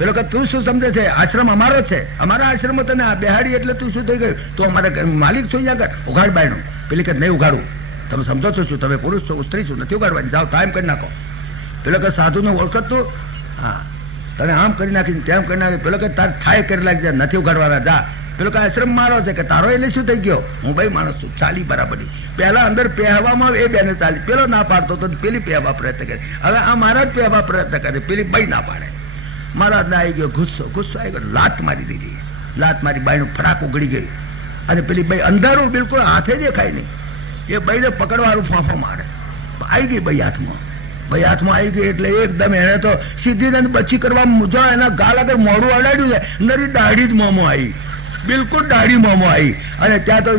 પેલો કે તું શું સમજે છે? આશ્રમ અમારો છે, અમારા આશ્રમમાં તને આ બેહાડી એટલે તું શું થઈ ગયું? તું અમારા માલિક છો, આગળ ઉગાડ બાયણું. પેલી કે નહીં ઉગાડું, તમે સમજો છો શું? તમે પુરુષ છો, સ્ત્રી છું, નથી ઉગાડવાની, જાઓ ટાઈમ કરી નાખો. પેલો કે સાધુને ઓળખત તું, હા તને આમ કરી નાખીને તેમ કરી નાખી. પેલો કે તાર થાય કરી લાગજે, નથી ઉગાડવાના, જા. પેલો કે આશ્રમ મારો છે, કે તારો એટલે શું થઈ ગયો? હું ભાઈ માણસ છું, ચાલી બરાબરી. પહેલા અંદર પહેવામાં એ બેને ચાલી, પેલો ના પાડતો તો પેલી પહેવા પ્રયત્ન કરે. હવે આ મારા જ પહેવા પ્રયત્ન કરે, પેલી બાઈ ના પાડે. મારા ના આવી ગયો ગુસ્સો આવી ગયો, લાત મારી દીધી. લાત મારી બાઈનું ફરાક ઉગડી ગઈ અને પેલી બાઈ અંધારું બિલકુલ હાથે દેખાય નહીં. એ બાઈને પકડવાનું ફાંફો મારે. આવી ગઈ બાઈ હાથમાં, ભાઈ હાથમાં આવી ગઈ એટલે એકદમ એને તો સીધી બચી કરવા મુજો એના ગાલ આગળ મોડું અડાડ્યું છે. નરી દાઢી જ મોમો આવી, બિલકુલ દાઢી મોમો આવી. અને ત્યાં તો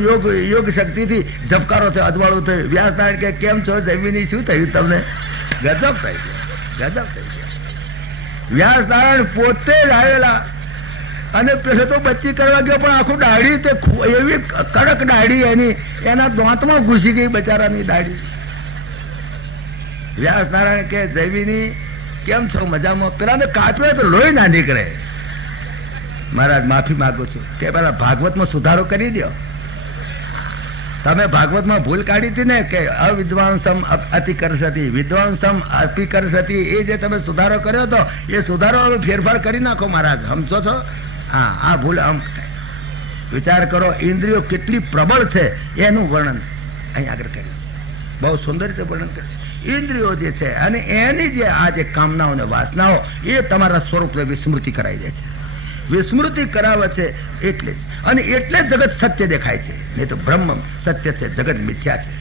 યોગ શક્તિથી ઝબકારો થયો, અજવાળું થયું. વ્યાસનારાયણ કે કેમ છો જમીની, શું થયું તમને? ગજબ થઈ ગયો, ગજબ થઈ ગયો. વ્યાસનારાયણ પોતે જ આવેલા અને પેલો તો બચ્ચી કરવા ગયો, પણ આખું દાઢી તે એવી કડક દાઢી એની એના દાંતમાં ઘૂસી ગઈ બચારાની દાઢી. વ્યાસનારાયણ કે જૈવીની કેમ છો, મજામાં? પેલાને કાપ્યો તો લોહી ના નીકળે. મહારાજ માફી માંગુ છું કે પેલા ભાગવતમાં સુધારો કરી દો. તમે ભાગવતમાં ભૂલ કાઢી હતી ને કે અવિદ્વાંસમ અતિ કરસતી, વિદ્વાંસમ અતિ કરસતી, એ જે તમે સુધારો કર્યો હતો એ સુધારો હવે ફેરફાર કરી નાખો મહારાજ, સમજો છો? હા, આ ભૂલ આમ વિચાર કરો. ઇન્દ્રિયો કેટલી પ્રબળ છે એનું વર્ણન અહીં આગળ કર્યું, બહુ સુંદર રીતે વર્ણન કર્યું. ઇન્દ્રિયો જે છે અને એની જે આ જે કામનાઓ ને વાસનાઓ એ તમારા સ્વરૂપને વિસ્મૃતિ કરાવી દે છે. વિસ્મૃતિ કરાવે છે એટલે જ, અને એટલે જ જગત સત્ય દેખાય છે. નહીં તો બ્રહ્મ સત્ય છે, જગત મિથ્યા છે.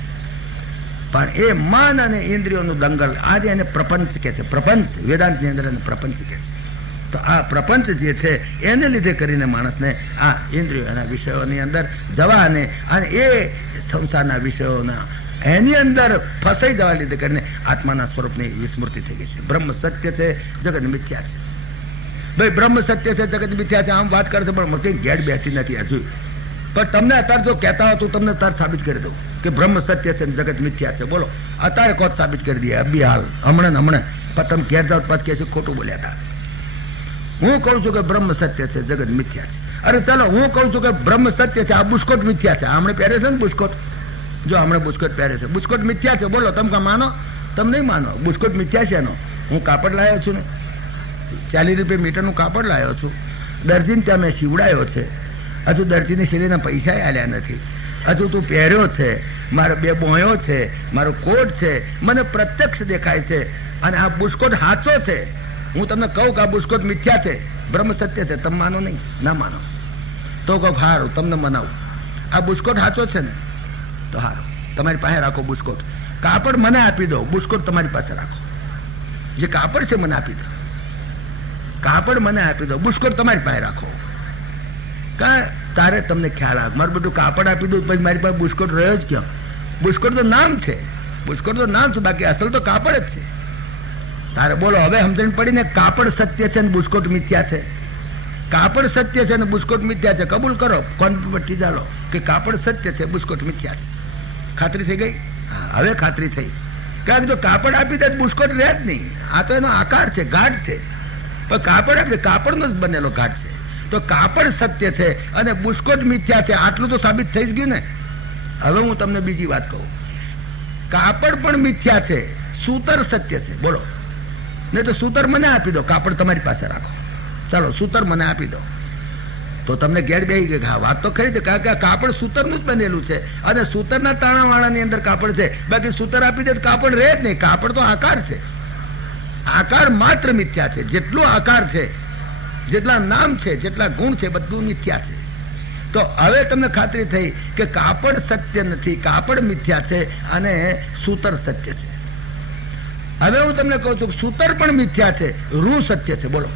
પણ એ મન અને ઇન્દ્રિયોનું દંગલ, આજે એને પ્રપંચ કે છે. પ્રપંચ વેદાંતની અંદર એને પ્રપંચ કે છે. તો આ પ્રપંચ જે છે એને લીધે કરીને માણસને આ ઇન્દ્રિયો એના વિષયોની અંદર જવા અને એ સંસારના વિષયોના એની અંદર ફસાઈ જવા લીધે કરીને આત્માના સ્વરૂપની વિસ્મૃતિ થઈ ગઈ છે. બ્રહ્મ સત્ય છે, જગત મિથ્યા છે. ભાઈ બ્રહ્મ સત્ય છે, જગત મિથ્યા છે, આમ વાત કરે છે, પણ મને ઘેર બેસી નથી હજુ. પણ તમને અત્યારે જો કહેતા હો તો તમને તરત સાબિત કરી દઉં કે બ્રહ્મ સત્ય છે, જગત મિથ્યા છે. બોલો અત્યારે કોત સાબિત કરી દઈએ, અભી હાલ હમણાં પણ તમે ઘેર જાઓ પાછું કે ખોટું બોલ્યા હતા. હું કઉ છું કે બ્રહ્મ સત્ય છે, જગત મિથ્યા છે. અરે ચાલો હું કઉ છું કે બ્રહ્મ સત્ય છે, આ બુસ્કોટ મિથ્યા છે. હમણાં પહેરે છે ને બુસ્કોટ, જો હમણાં બુસ્કોટ પહેરે છે, બુસ્કોટ મિથ્યા છે. બોલો તમે માનો? તમે નહીં માનો. બુસ્કોટ મિથ્યા છે એનો. હું કાપડ લાવ્યો છું ને, 40 રૂપિયા મીટરનું કાપડ લાવ્યો છું. દરજીને ત્યાં મેં સીવડાયો છે, હજુ દરજીની સિલાઈના પૈસા આલ્યા નથી. હજુ તું પહેર્યો છે મારા 2 બોયો છે, મારો કોટ છે, મને પ્રત્યક્ષ દેખાય છે, અને આ બુસ્કોટ સાચો છે. હું તમને કહું કે આ બુસ્કોટ મિથ્યા છે, બ્રહ્મ સત્ય છે, તમે માનો નહીં, ના માનો તો કહો હારું, તમને મનાવું. આ બુસ્કોટ સાચો છે ને, તો હારું, તમારી પાસે રાખો બુસ્કોટ. કાપડ મને આપી દો, બુસ્કોટ તમારી પાસે રાખો. જે કાપડ છે મને આપી દો, કાપડ મને આપી દો, બુસ્કોટ તમારી પાસે રાખો. તારે તમને ખ્યાલ આવે, મારું બધું કાપડ આપી દઉં પછી મારી પાસે બુસ્કોટ રહ્યો જ ક્યાં? બુસ્કોટ તો નામ છે, બુસ્કોટ તો નામ છે, બાકી અસલ તો કાપડ જ છે. તારે બોલો, હવે સમજણ પડી ને? કાપડ સત્ય છે ને બુસ્કોટ મિથ્યા છે. કાપડ સત્ય છે ને બુસ્કોટ મિથ્યા છે. કબૂલ કરો, કોન્ટ્રાવર્સી ચાલો કે કાપડ સત્ય છે, બુસ્કોટ મિથ્યા છે. ખાતરી થઈ ગઈ? હા, હવે ખાતરી થઈ. કારણ કે જો કાપડ આપી દે બુસ્કોટ રહે જ નહીં. આ તો એનો આકાર છે, ઘાટ છે. પણ કાપડ આપી દે, કાપડનો જ બનેલો ઘાટ છે. તો કાપડ સત્ય છે અને બુસ્કોટ મિથ્યા છે. આટલું તો સાબિત થઈ જ ગયું ને. હવે હું તમને બીજી વાત કહું. કાપડ પણ મિથ્યા છે, સૂતર સત્ય છે. બોલો, નહીં તો સૂતર મને આપી દો, કાપડ તમારી પાસે રાખો. ચાલો, સૂતર મને આપી દો તો તમને ઘેર બેસી ગઈ. હા, વાત તો ખરી છે, કારણ કે કાપડ સૂતરનું જ બનેલું છે અને સૂતરના તાણાવાળાની અંદર કાપડ છે. બાકી સૂતર આપી દે કાપડ રહે જ નહીં. કાપડ તો આકાર છે, આકાર માત્ર મિથ્યા છે. જેટલો આકાર છે, જેટલા નામ છે, જેટલા ગુણ છે, બધું મિથ્યા છે. તો હવે તમને ખાતરી થઈ કે કાપડ સત્ય નથી, કાપડ મિથ્યા છે અને સૂતર સત્ય છે. હવે હું તમને કહું છું સૂતર પણ મિથ્યા છે, રૂ સત્ય છે. બોલો,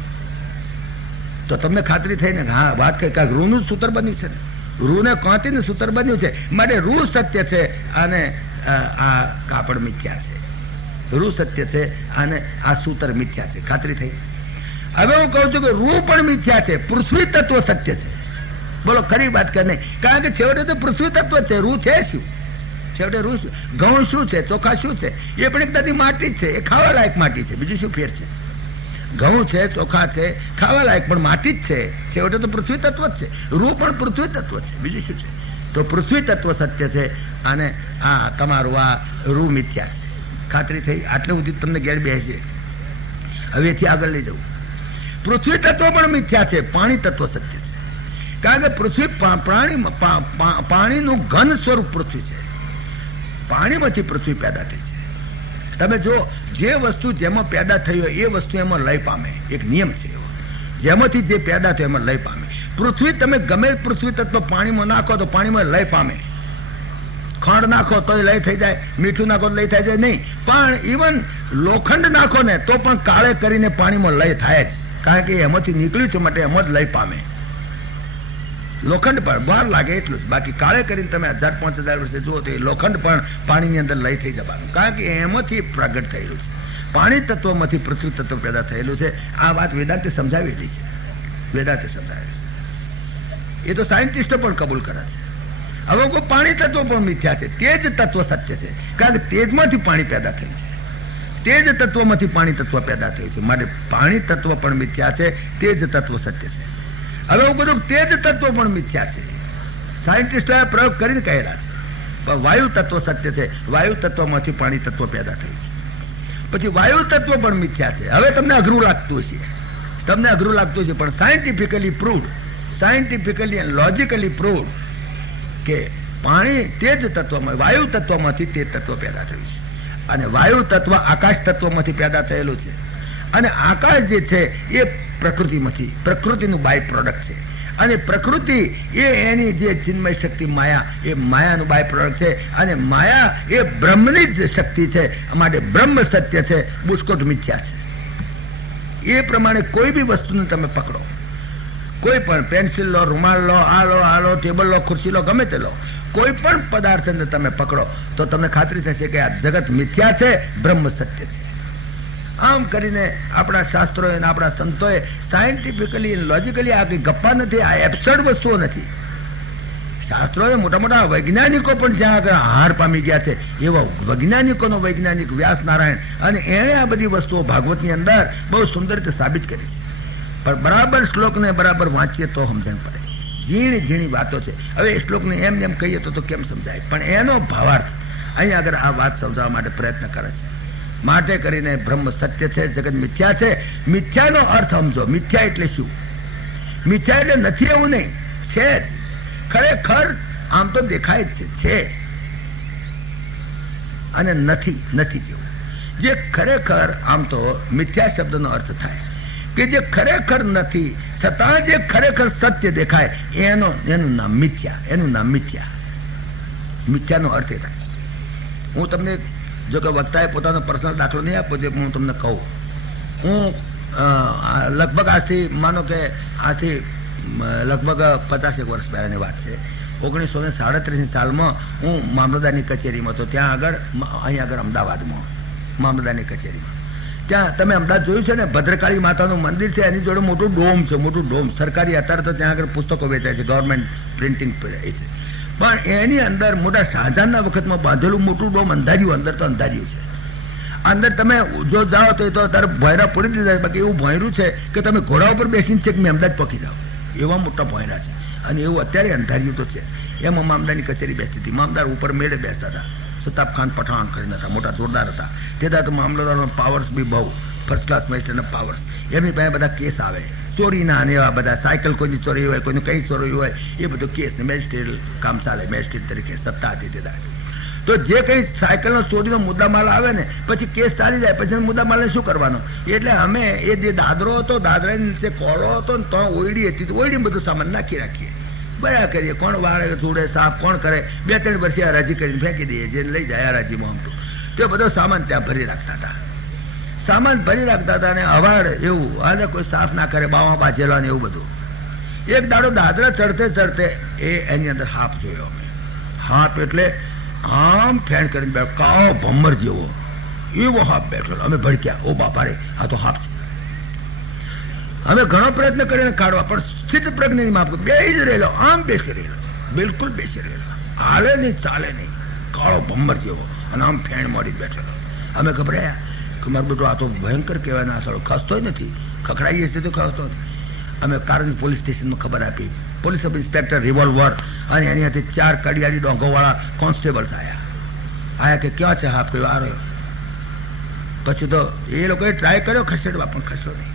તો તમને ખાતરી થઈ ને? હા, વાત કઈ કાંક રૂનું સૂતર બન્યું છે ને, રૂને કાંતીને સૂતર બન્યું છે, માટે રૂ સત્ય છે અને આ કાપડ મિથ્યા છે. રૂ સત્ય છે અને આ સૂતર મિથ્યા છે. ખાતરી થઈ? હવે હું કહું છું કે રૂ પણ મિથ્યા છે, પૃથ્વી તત્વ સત્ય છે. બોલો, ખરી વાત કે નહીં? કારણ કે છેવટે તો પૃથ્વી તત્વ છે, રૂ છે શું? છેવટે રૂ શું? ઘઉં શું છે, ચોખા શું છે? એ પણ એક બધી માટી જ છે, એ ખાવા લાયક માટી છે. બીજું શું ફેર છે? ઘઉં છે, ચોખા છે, ખાવા લાયક પણ માટી જ છે. છેવટે તો પૃથ્વી તત્વ જ છે. રૂ પણ પૃથ્વી તત્વ છે. બીજું શું છે? તો પૃથ્વી તત્વ સત્ય છે અને આ તમારું આ રૂ મિથ્યા છે. ખાતરી થઈ? આટલે સુધી તમને ઘેર બેસે. હવે એથી આગળ લઈ જવું. પૃથ્વી તત્વ પણ મિથ્યા છે, પાણી તત્વ સત્ય છે. કારણ કે પૃથ્વી પાણીનું ઘન સ્વરૂપ પૃથ્વી છે. પાણીમાંથી પૃથ્વી પેદા થઈ છે. તમે જો જે વસ્તુ જેમાં પેદા થઈ હોય એ વસ્તુ એમાં લય પામે. એક નિયમ છે એવો, જેમાંથી જે પેદા થયો એમાં લય પામે. પૃથ્વી તમે ગમે પૃથ્વી તત્વ પાણીમાં નાખો તો પાણીમાં લય પામે. ખંડ નાખો તો લય થઈ જાય, મીઠું નાખો તો લય થઈ જાય નહીં. પણ ઇવન લોખંડ નાખો ને તો પણ કાળે કરીને પાણીમાં લય થાય જ. કારણ કે એમાંથી નીકળ્યું છે માટે એમાં જ લય પામે. લોખંડ પણ વાર લાગે એટલું જ, બાકી કાળે કરીને તમે 1000-5000 વર્ષે જુઓ તો એ લોખંડ પણ પાણીની અંદર લય થઈ જવાનું. કારણ કે એમાંથી પ્રગટ થયેલું છે. પાણી તત્વમાંથી પૃથ્વી તત્વ પેદા થયેલું છે. આ વાત વેદાંતે સમજાવેલી છે. વેદાંતે સમજાવેલી છે. એ તો સાયન્ટિસ્ટો પણ કબૂલ કરે છે. હવે કોઈ પાણી તત્વ પણ મિથ્યા છે, તેજ તત્વ સત્ય છે. કારણ કે તેજમાંથી પાણી પેદા થયું છે. તેજ તત્વમાંથી પાણી તત્વ પેદા થયું છે. માટે પાણી તત્વ પણ મિથ્યા છે, તેજ તત્વ સત્ય છે. હવે હું કહું તેજ તત્વ પણ મિથ્યા છે. સાયન્ટિસ્ટોએ પ્રયોગ કરીને કહેલા છે. વાયુ તત્વ સત્ય છે, વાયુ તત્વમાંથી પાણી તત્વ પેદા થયું છે. પછી વાયુ તત્વ પણ મિથ્યા છે. હવે તમને અઘરું લાગતું હશે, તમને અઘરું લાગતું હશે, પણ scientifically proved, scientifically and logically proved કે પાણી તેજ તત્વમાં, વાયુ તત્વમાંથી તેજ તત્વ પેદા થયું છે. અને વાયુ તત્વ આકાશ તત્વમાંથી પેદા થયેલું છે. અને આકાશ જે છે એ પ્રકૃતિમાંથી, પ્રકૃતિનું બાય પ્રોડક્ટ છે. અને પ્રકૃતિ એ એની જે ચિન્મય શક્તિ માયા, એ માયાનું બાય પ્રોડક્ટ છે. અને માયા એ બ્રહ્મની જ શક્તિ છે. માટે બ્રહ્મ સત્ય છે, બુસ્કોટ મિથ્યા છે. એ પ્રમાણે કોઈ બી વસ્તુને તમે પકડો, કોઈ પણ પેન્સિલ લો, રૂમાલ લો, આ લો, ટેબલ લો, ખુરશી લો, ગમે તે લો, કોઈ પણ પદાર્થને તમે પકડો તો તમને ખાતરી થશે કે આ જગત મિથ્યા છે, બ્રહ્મ સત્ય છે. આમ કરીને આપણા શાસ્ત્રોએ અને આપણા સંતોએ સાયન્ટિફિકલી લોજિકલી આ કઈ ગપ્પા નથી, આ એબ્સર્ડ વસ્તુઓ નથી. શાસ્ત્રોએ મોટા મોટા વૈજ્ઞાનિકો પણ જ્યાં આગળ હાર પામી ગયા છે એવા વૈજ્ઞાનિકોનો વૈજ્ઞાનિક વ્યાસ નારાયણ, અને એણે આ બધી વસ્તુઓ ભાગવતની અંદર બહુ સુંદર રીતે સાબિત કરી છે. પણ બરાબર શ્લોકને બરાબર વાંચીએ તો સમજણ પડે. ઝીણી ઝીણી વાતો છે. હવે એ શ્લોકને એમ એમ કહીએ તો કેમ સમજાય? પણ એનો ભાવાર્થ અહીંયા આગળ આ વાત સમજાવવા માટે પ્રયત્ન કરે છે. માટે કરીને બ્રહ્મ સત્ય છે, જગત મિથ્યા છે. મિથ્યાનો અર્થ સમજો. મિથ્યા એટલે શું? મિથ્યા એટલે નથી એવું નહીં, છે જ. ખરેખર આમ તો દેખાય જ છે. અને નથી નથી જેવું. જે ખરેખર આમ તો મિથ્યા શબ્દનો અર્થ થાય કે જે ખરેખર નથી છતાં જે ખરેખર સત્ય દેખાય એનું નામ મિથ્યા. એનું નામ મિથ્યા. મિથ્યાનો અર્થ એ થાય. હું તમને જો કે વક્તાએ પોતાનો પર્સનલ દાખલો નહીં આપો જે હું તમને કહું. હું લગભગ આજથી માનો કે આથી લગભગ 50 વર્ષ પહેલાંની વાત છે. 1937ની સાલમાં હું મામલતદારની કચેરીમાં હતો. ત્યાં આગળ અહીં આગળ અમદાવાદમાં મામલતદારની કચેરીમાં. ત્યાં તમે અમદાવાદ જોયું છે ને, ભદ્રકાળી માતાનું મંદિર છે, એની જોડે મોટું ડોમ છે, મોટું ડોમ સરકારી. અત્યારે તો ત્યાં આગળ પુસ્તકો વેચાય છે, ગવર્મેન્ટ પ્રિન્ટિંગ એ છે. પણ એની અંદર મોટા શાહજહાનના વખતમાં બાંધેલું મોટું ડોમ અંધાર્યું. અંદર તો અંધાર્યું છે. અંદર તમે જો જાઓ તો એ તો તારે ભોયરા પૂરી દીધા. બાકી એવું ભોયરું છે કે તમે ઘોડા ઉપર બેસીને છે કે મેં અમદાવાદ પહોંચી જાઓ, એવા મોટા ભોયરા છે. અને એવું અત્યારે અંધાર્યું તો છે. એમાં મામદારની કચેરી બેસતી હતી. મામદાર ઉપર મેળે બેસતા હતા. સતાબ ખાન પઠાણ કરીને હતા, મોટા જોરદાર હતા. તે તો મામલતદારનો પાવર્સ બી બહુ ફર્સ્ટ ક્લાસ મેજિસ્ટ્રેટના પાવર્સ. એમની પાસે બધા કેસ આવે ચોરીના અને એવા બધા. સાયકલ કોઈની ચોરી હોય, કોઈનું કંઈ ચોરી હોય, એ બધું કેસ ને મેજિસ્ટ્રેટ કામ ચાલે. મેજિસ્ટ્રેટ તરીકે સત્તા હતી તે દાડે. તો જે કંઈ સાયકલનો ચોરીનો મુદ્દામાલ આવે ને પછી કેસ ચાલી જાય, પછી મુદ્દામાલને શું કરવાનો? એટલે અમે એ જે દાદરો હતો, દાદરાની નીચે કોળો હતો ને તો ઓયડી હતી, ઓયડીમાં બધું સામાન નાખી રાખીએ, બરાબર કરીએ. કોણ વાળે ધૂળે સાફ કોણ કરે, 2-3 વર્ષે હરાજી કરીને ફેંકી દઈએ. જેને લઈ જાય હરાજીમાં આમ તો તે બધો સામાન ત્યાં ભરી રાખતા હતા. સામાન ભરી રાખતા હતા. અને અવાડ એવું હાલે કોઈ સાફ ના કરે, બાવા બાજેલા ને એવું બધું. એક દાડો દાદરા ચડતે ચડતે એની અંદર હાપ જોયો અમે. હાપ એટલે આમ ફેણ કરીને બેઠો, કાળો ભમર જેવો એવો હાપ બેઠો. અમે ભડક્યા, ઓ બાપા રે, આ તો હાપ છે. અમે ઘણો પ્રયત્ન કરીને કાઢવા, પણ સ્થિત પ્રજ્ઞ માપ બેસી જ રહેલો, આમ બેસી રહેલો, બિલકુલ બેસી રહેલો, હાલે નહીં ચાલે નહીં, કાળો ભમર જેવો અને આમ ફેણ મોડી બેઠેલો. અમે ગભરાયા કે મારું બેટું આ તો ભયંકર કહેવાય. ના સારો ખસતો નથી, ખખડાઈએ છીએ તો ખસતો નથી. અમે કારણની પોલીસ સ્ટેશનમાં ખબર આપી. પોલીસ સબ ઇન્સ્પેક્ટર રિવોલ્વર અને એની હાથે 4 કડિયાળી ડોંગોવાળા કોન્સ્ટેબલ્સ આયા કે ક્યાં છે હાફ કયો આ રહ્યો. પછી તો એ લોકોએ ટ્રાય કર્યો ખસેડવા, પણ ખસ્યો નહીં.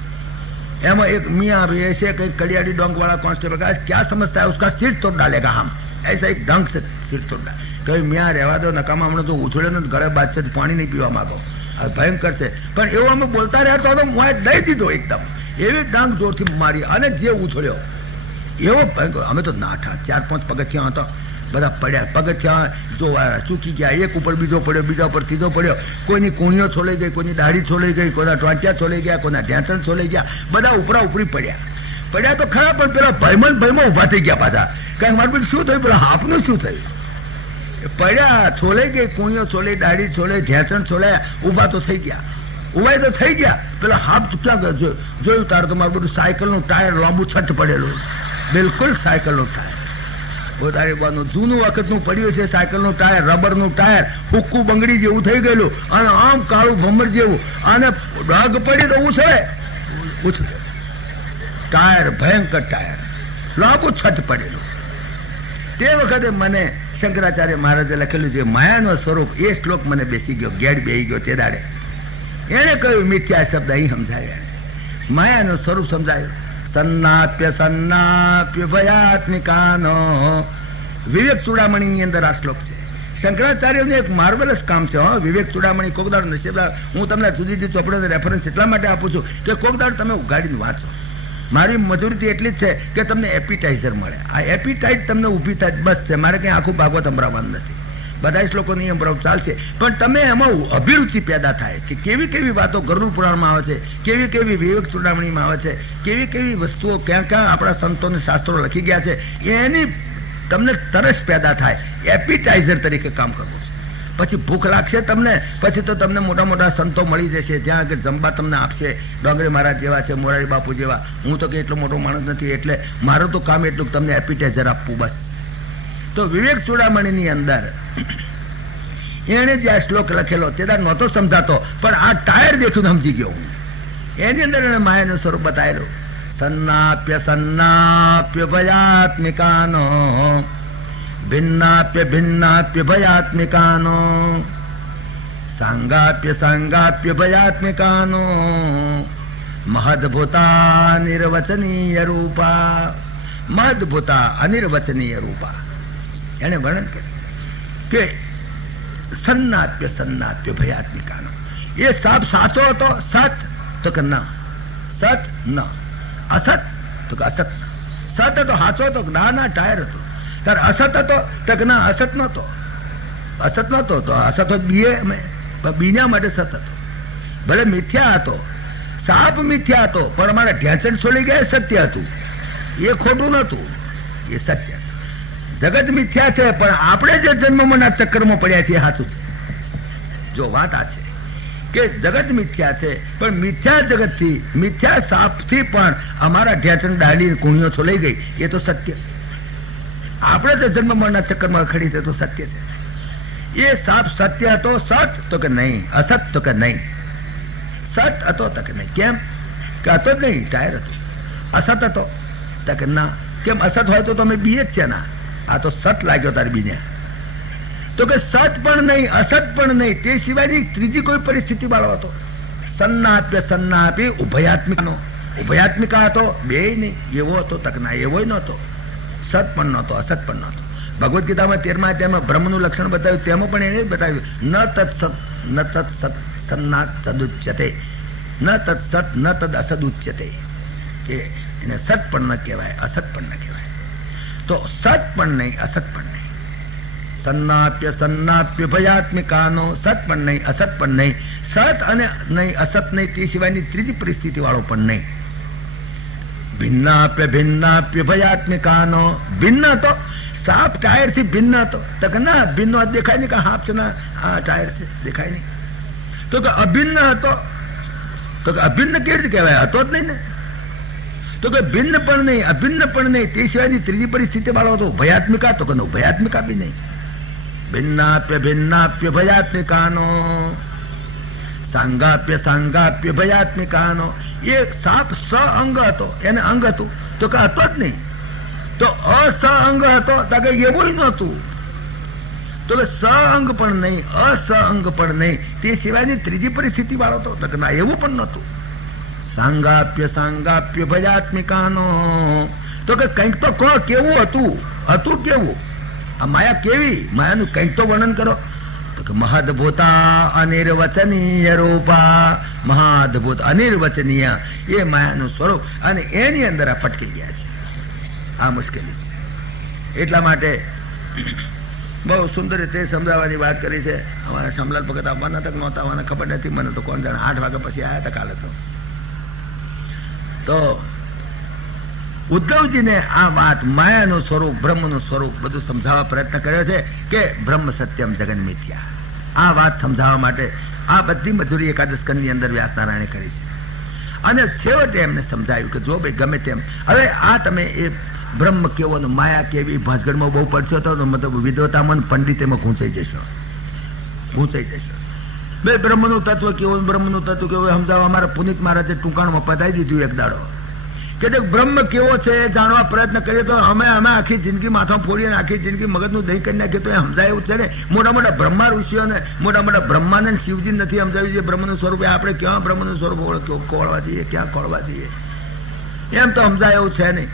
એમાં એક મિयाँ भी ऐसे कई कड़ियाड़ी डोंक वाला कांस्टेबल का क्या समझता है, उसका सिर तोड़ डालेगा हम, ऐसा एक ढंग से सिर तोड़ डाले. कहीं मियाँ રહેવા દો, નકામા હમણાં તો ઉછળે ને ગળે બાદ છે, પાણી નહીં પીવા માંગો, ભયંકર છે. પણ એવું અમે બોલતા રહ્યા તો મોએ દઈ દીધો એકદમ. એવી ડાંગ જોરથી મારી અને જે ઉછળ્યો એવો ભયંકર. અમે તો નાઠા 4-5 પગથિયા હતા, બધા પડ્યા. પગથિયા જોવા ચૂકી ગયા, એક ઉપર બીજો પડ્યો, બીજા ઉપર ત્રીજો પડ્યો. કોઈની કુણીઓ છોલાઈ ગઈ, કોઈની દાઢી છોલાઈ ગઈ, કોઈના ટોંટિયા છોલાઈ ગયા, કોઈના ઢેંચણ છોલાઈ ગયા. બધા ઉપરા ઉપરી પડ્યા તો ખરા, પણ પેલા ભયમાં ઉભા થઈ ગયા પાછા. કઈ મારું બધું શું થયું, પેલા હાફનું શું થયું? પડ્યા, છોલાઈ ગઈ, કુણીઓ છોલાઈ, દાઢી છોલાઈ, ઢેંચણ છોલાયા, ઉભા તો થઈ ગયા. ઉભા તો થઈ ગયા, પેલા હાફ ક્યાં જોયું તાર તો મારું બધું સાયકલનું ટાયર લાંબુ છઠ પડેલું, બિલકુલ સાયકલનું ટાયર. તારીબાનું જૂનું વખતનું પડ્યું છે સાયકલનું ટાયર, રબરનું ટાયર, હુક્કું બંગડી જેવું થઈ ગયેલું અને આમ કાળું ભમર જેવું. અને ડાઘ પડી તો ઉછળે ટાયર, ભયંકર ટાયર, લાંબુ છઠ પડેલું. તે વખતે મને શંકરાચાર્ય મહારાજે લખેલું છે માયાનો સ્વરૂપ, એ શ્લોક મને બેસી ગયો, ગેડ બેસી ગયો. તે દાડે એને કહ્યું મિથ્યા શબ્દ અહીં સમજાવ્યા, માયાનું સ્વરૂપ સમજાયું. સન્નાપ્ય ભયાત્મિકાનો વિવેક ચૂડામણીની અંદર આ શ્લોક છે. શંકરાચાર્યનું એક માર્વેલસ કામ છે. વિવેક ચૂડામણી કોકદાર નસીબદાર. હું તમને જુદી જુદી ચોપડીનો રેફરન્સ એટલા માટે આપું છું કે કોકદાર તમે ઉગાડીને વાંચો. મારી મજૂરી એટલી જ છે કે તમને એપિટાઇઝર મળે. આ એપિટાઇટ તમને ઊભી થાય બસ છે. મારે કંઈ આખું ભાગવત સંભળાવવાનું નથી, બધા શ્લોકો નહીં સંભળાવ ચાલશે, પણ તમે એમાં અભિરુચિ પેદા થાય કે કેવી કેવી વાતો ગરુડ પુરાણમાં આવે છે, કેવી કેવી વિવેક ચૂડામણીમાં આવે છે, કેવી કેવી વસ્તુઓ ક્યાં ક્યાં આપણા સંતોને શાસ્ત્રો લખી ગયા છે, એની તમને તરસ પેદા થાય. એપિટાઇઝર તરીકે કામ કરવું છે. પછી ભૂખ લાગશે તમને, પછી તો તમને મોટા મોટા સંતો મળી જશે, જ્યાં આગળ જમવા તમને આપશે. ડોંગરી મહારાજ જેવા છે, મોરારી બાપુ જેવા. હું તો કે એટલો મોટો માણસ નથી, એટલે મારું તો કામ એટલું તમને એપિટાઇઝર આપવું બસ. તો વિવેક ચૂડામણીની અંદર એને જે આ શ્લોક લખેલો તે નહોતો સમજાતો, પણ આ ટાયર દેખ્યું સમજી ગયો હું. એની અંદર એને માયાનું સ્વરૂપ બતાવેલું. સન્નાપ્ય ભયાત્મિકાનો ભિન્નાપ્ય ભયાત્મિકાનો સાંગાપ્ય ભયાત્મિકાનો મહદભૂતા નિર્વચનીય રૂપા. મહદભૂતા અનિર્વચનીય રૂપા એને વર્ણન કર્યું કે સન્નાપ્ય સન્નાપ્ય ભયાત્મિકાનો. એ સાપ સાચો હતો સત તો કે ન, સત ન. અસત તો કે અસત. સત હતો સાચો હતો ના ટાયર હતો. ત્યારે અસત હતો તો કે ના અસત નતો. અસત નતો તો અસત બીજા માટે સત હતો. ભલે મિથ્યા હતો, સાપ મિથ્યા હતો, પણ અમારા ઢેંચણ છોડી ગયા સત્ય હતું. એ ખોટું નતું, એ સત્ય હતું. જગત મિથ્યા છે, પણ આપણે જે જન્મના ચક્કરમાં પડ્યા છીએ સાચું છે. જો વાત આ છે કે જગત મિથ્યા છે, પણ મિથ્યા જગતથી, મિથ્યા સાપથી પણ અમારા ઢેંચણ ડાળી કુણીઓ છોલાઈ ગઈ, એ તો સત્ય. આપણે જે જન્મના ચક્કરમાં ખડી છે તો સત્ય છે. એ સાપ સત્ય હતો સત તો કે નહીં, અસત તો કે નહીં. સત હતો તો કે નહીં. કેમ કે હતો જ નહીં, ટાયર હતો. અસત હતો તો કે ના. કેમ અસત હોય તો તમે બીએ જ છે ના. આ તો સત લાગ્યો તારે બીજા. તો કે સત પણ નહીં, અસત પણ નહીં, તે સિવાયની ત્રીજી કોઈ પરિસ્થિતિ વાળો હતો. સન્નાપ્ય સન્નાપી ઉભયાત્મિકાનો. ઉભયાત્મિકા હતો, બે નહીં. એવો હતો તક ના, એવો નહોતો. સત પણ નહોતો, અસત પણ નહોતો. ભગવદ્ ગીતામાં 13મા અધ્યાયમાં બ્રહ્મનું લક્ષણ બતાવ્યું, તેમાં પણ એને બતાવ્યું ન તત્સત ન તત્સત સન્નાત સદુચ્યતે, ન તત્સત ન તદ અસદુચ્યતે. કે એને સત પણ ન કહેવાય, અસત પણ ન કહેવાય. તો સત પણ નહીં, અસત પણ નહીં. સન્નાપ્ય સન્નાપ્ય ભયાત્મિકાનો. સત પણ નહીં, અસત પણ નહીં. સત અને નહીં, અસત નહીં, તે સિવાયની ત્રીજી પરિસ્થિતિ વાળો પણ નહીં. ભિન્નાપ્ય ભિન્નાપ્ય ભયાત્મિકાનો. ભિન્ન હતો, સાપ ટાયર થી ભિન્ન હતો તો કે ના ભિન્ન દેખાય નહીં, કે હાફ છે ના આ ટાયર છે દેખાય નહીં. તો કે અભિન્ન હતો તો કે અભિન્ન કેવી રીતે કહેવાય? હતો જ નહીં ને. તો કે ભિન્ન પણ નહીં, અભિન્ન પણ નહીં, તે સિવાયની ત્રીજી પરિસ્થિતિ વાળો હતો. ભયાત્મિકા તો કે ભયાત્મિકા બી નહીં. ભિન્નાપ્ય ભિન્નાપ્ય ભયાત્મિકાનો. સાંગાપ્ય સાંગાપ્ય ભયાત્મિકાનો. એ સાપ સ અંગ હતો, એને અંગ હતું તો કે હતો જ નહીં. તો અસંગ હતો તો કે એવું નહોતું. તો કે સઅંગ પણ નહીં, અસંગ પણ નહીં, તે સિવાયની ત્રીજી પરિસ્થિતિ વાળો હતો તો કે ના એવું પણ નહોતું. સાંગાપ્ય સાંગાપ્ય ભયાત્મિકાનો. તો કે કંઈક તો કહો કેવું હતું? હતું કેવું? આ માયા કેવી? માયાનું કંઈક તો વર્ણન કરો. તો કે મહાદભૂતા અનિર્વચનીય રૂપા. મહાદભૂત અનિર્વચનીય એ માયાનું સ્વરૂપ, અને એની અંદર આ ફટકી ગયા છે. આ મુશ્કેલી છે. એટલા માટે બહુ સુંદર રીતે સમજાવવાની વાત કરી છે. અમારા શામલાલ ભગત આવવાના તક નહોતા આવવાના ખબર નથી મને, તો કોણ જાણે 8 વાગ્યા પછી આવ્યા હતા કાલે. તો ઉદ્ધવજીને આ વાત માયાનું સ્વરૂપ, બ્રહ્મનું સ્વરૂપ બધું સમજાવવા પ્રયત્ન કર્યો છે કે બ્રહ્મ સત્યમ જગન મિથ્યા. આ વાત સમજાવવા માટે આ બધી મધુરી એકાદશ સ્કંદની અંદર વ્યાસનારાયણે કરી છે. અને છેવટે એમને સમજાયું કે જો ભાઈ ગમે તેમ, હવે આ તમે એ બ્રહ્મ કેવો ને માયા કેવી ભાસગઢમાં બહુ પડશો તો મતલબ વિદ્વતામાં પંડિત એમાં ગૂંચાઈ જશો. બે બ્રહ્મનું તત્વ કેવું, બ્રહ્મનું તત્વ કેવું સમજાવવા અમારા પુનિત મહારાજે ટૂંકાણમાં પતાવી દીધું એક દાડો કે બ્રહ્મ કેવો છે એ જાણવા પ્રયત્ન કરીએ તો અમે આખી જિંદગી માથા ફોડીએ, આખી જિંદગી મગજનું દહીં કરી નાખીએ તો એ સમજાય એવું છે ને. મોટા મોટા બ્રહ્મા ઋષિઓને, મોટા મોટા બ્રહ્માને શિવજી નથી સમજાવ્યું છે બ્રહ્મનું સ્વરૂપ. આપણે ક્યાં બ્રહ્મનું સ્વરૂપ ખોળવા જઈએ, ક્યાં ખોળવા જઈએ એમ તો સમજાય એવું છે નહીં.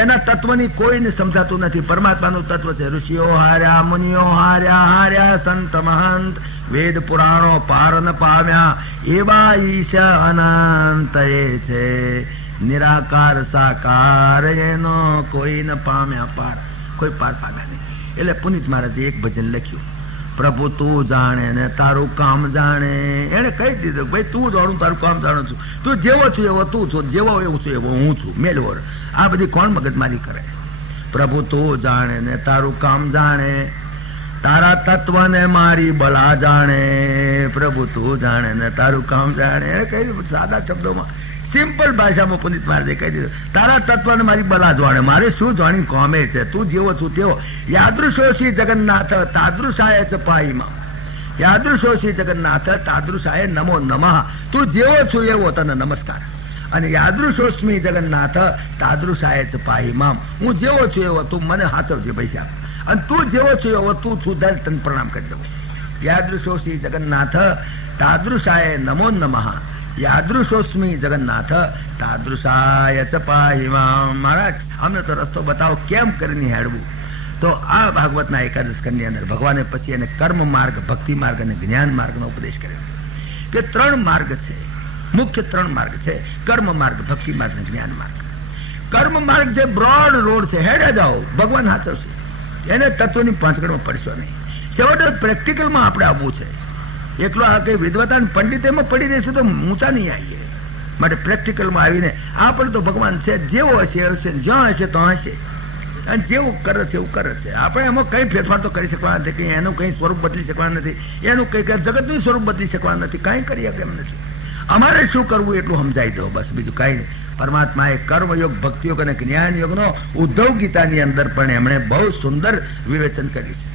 એના તત્વની કોઈને સમજાતું નથી. પરમાત્માનું તત્વ છે. ઋષિઓ હાર્યા, મુનિઓ હાર્યા, સંત મહંત, વેદ પુરાણો પાર ન પામ્યા, એવા ઈશ અનંત એ છે. નિરાકાર સાકાર એનો કોઈ ન પામ્યા પાર. કોઈ પાર પામ્યા નહીં. એટલે પુનિત મહારાજે એક ભજન લખ્યું, પ્રભુ તું જાણે ને તારું કામ જાણે. એને કહી દીધું ભાઈ તું જાણું તારું કામ જાણું છું, તું જેવો છું એવો તું છું, જેવો એવું છું એવો હું છું. મેલવર આ બધી કોણ મગજમારી કરે? પ્રભુ તું જાણે ને તારું કામ જાણે, તારા તત્વને મારી બલા જાણે. પ્રભુ તું જાણે ને તારું કામ જાણે. એને કહી દીધું સાદા શબ્દોમાં, સિમ્પલ ભાષામાં પુનિત મહારાજે કહી દીધું તારા તત્વને મારી બલા જાણે. મારે શું જાણી કોમે છે? તું જેવો છું તેવો. યાદૃશોષી જગન્નાથ તાદૃશાય ચ પાહીમાં. યાદૃશોષી જગન્નાથ તાદૃશાય નમો નમઃ. તું જેવો છું એવો તને નમસ્કાર. અને યાદૃશોસ્મી જગન્નાથ તાદૃશાય ચ પાહીમાં. હું જેવો છું એવો તું મને હાથવજે પૈસા. અને તું જેવો છું એવો તું સુધર તને પ્રણામ કરી દઉં. યાદૃશોષી જગન્નાથ તાદૃશાય નમો નમઃ. યાદૃશોસ્મી જગન્નાથ તાદૃશાય ચ પાહીમાં. મહારાજ અમને તો રસ્તો બતાવો કેમ કરીને હેડવું. તો આ ભાગવતના એકાદશ સ્કંદની અંદર ભગવાને પછી એને કર્મ માર્ગ, ભક્તિ માર્ગ અને જ્ઞાન માર્ગનો ઉપદેશ કર્યો કે 3 માર્ગ છે, મુખ્ય 3 માર્ગ છે, કર્મ માર્ગ, ભક્તિ માર્ગ અને જ્ઞાન માર્ગ. કર્મ માર્ગ જે બ્રોડ રોડ છે, હેડે જાઓ, ભગવાન હાથવશે, એને તત્વની પાંચગણમાં પડશો નહીં. છેવટે પ્રેક્ટિકલમાં આપણે આવવું છે. એકલો આ કઈ વિદ્વતા પંડિત એમાં પડી રહીશું તો ઊંચા નહીં આવીએ. માટે પ્રેક્ટિકલમાં આવીને આપણે તો ભગવાન છે, જેવો હશે હશે, જ્યાં હશે તો હશે, અને જેવું કરે છે એવું કરે છે. આપણે એમાં કઈ ફેરફાર તો કરી શકવાના નથી, કઈ એનું કઈ સ્વરૂપ બદલી શકવાના નથી, એનું કઈ જગતનું સ્વરૂપ બદલી શકવાના નથી, કઈ કરી શકે એમ નથી. અમારે શું કરવું એટલું સમજાઈ દો, બસ, બીજું કઈ નહીં. પરમાત્માએ કર્મયોગ, ભક્તિયોગ અને જ્ઞાન યોગનો ઉદ્ધવ ગીતાની અંદર પણ એમણે બહુ સુંદર વિવેચન કર્યું છે.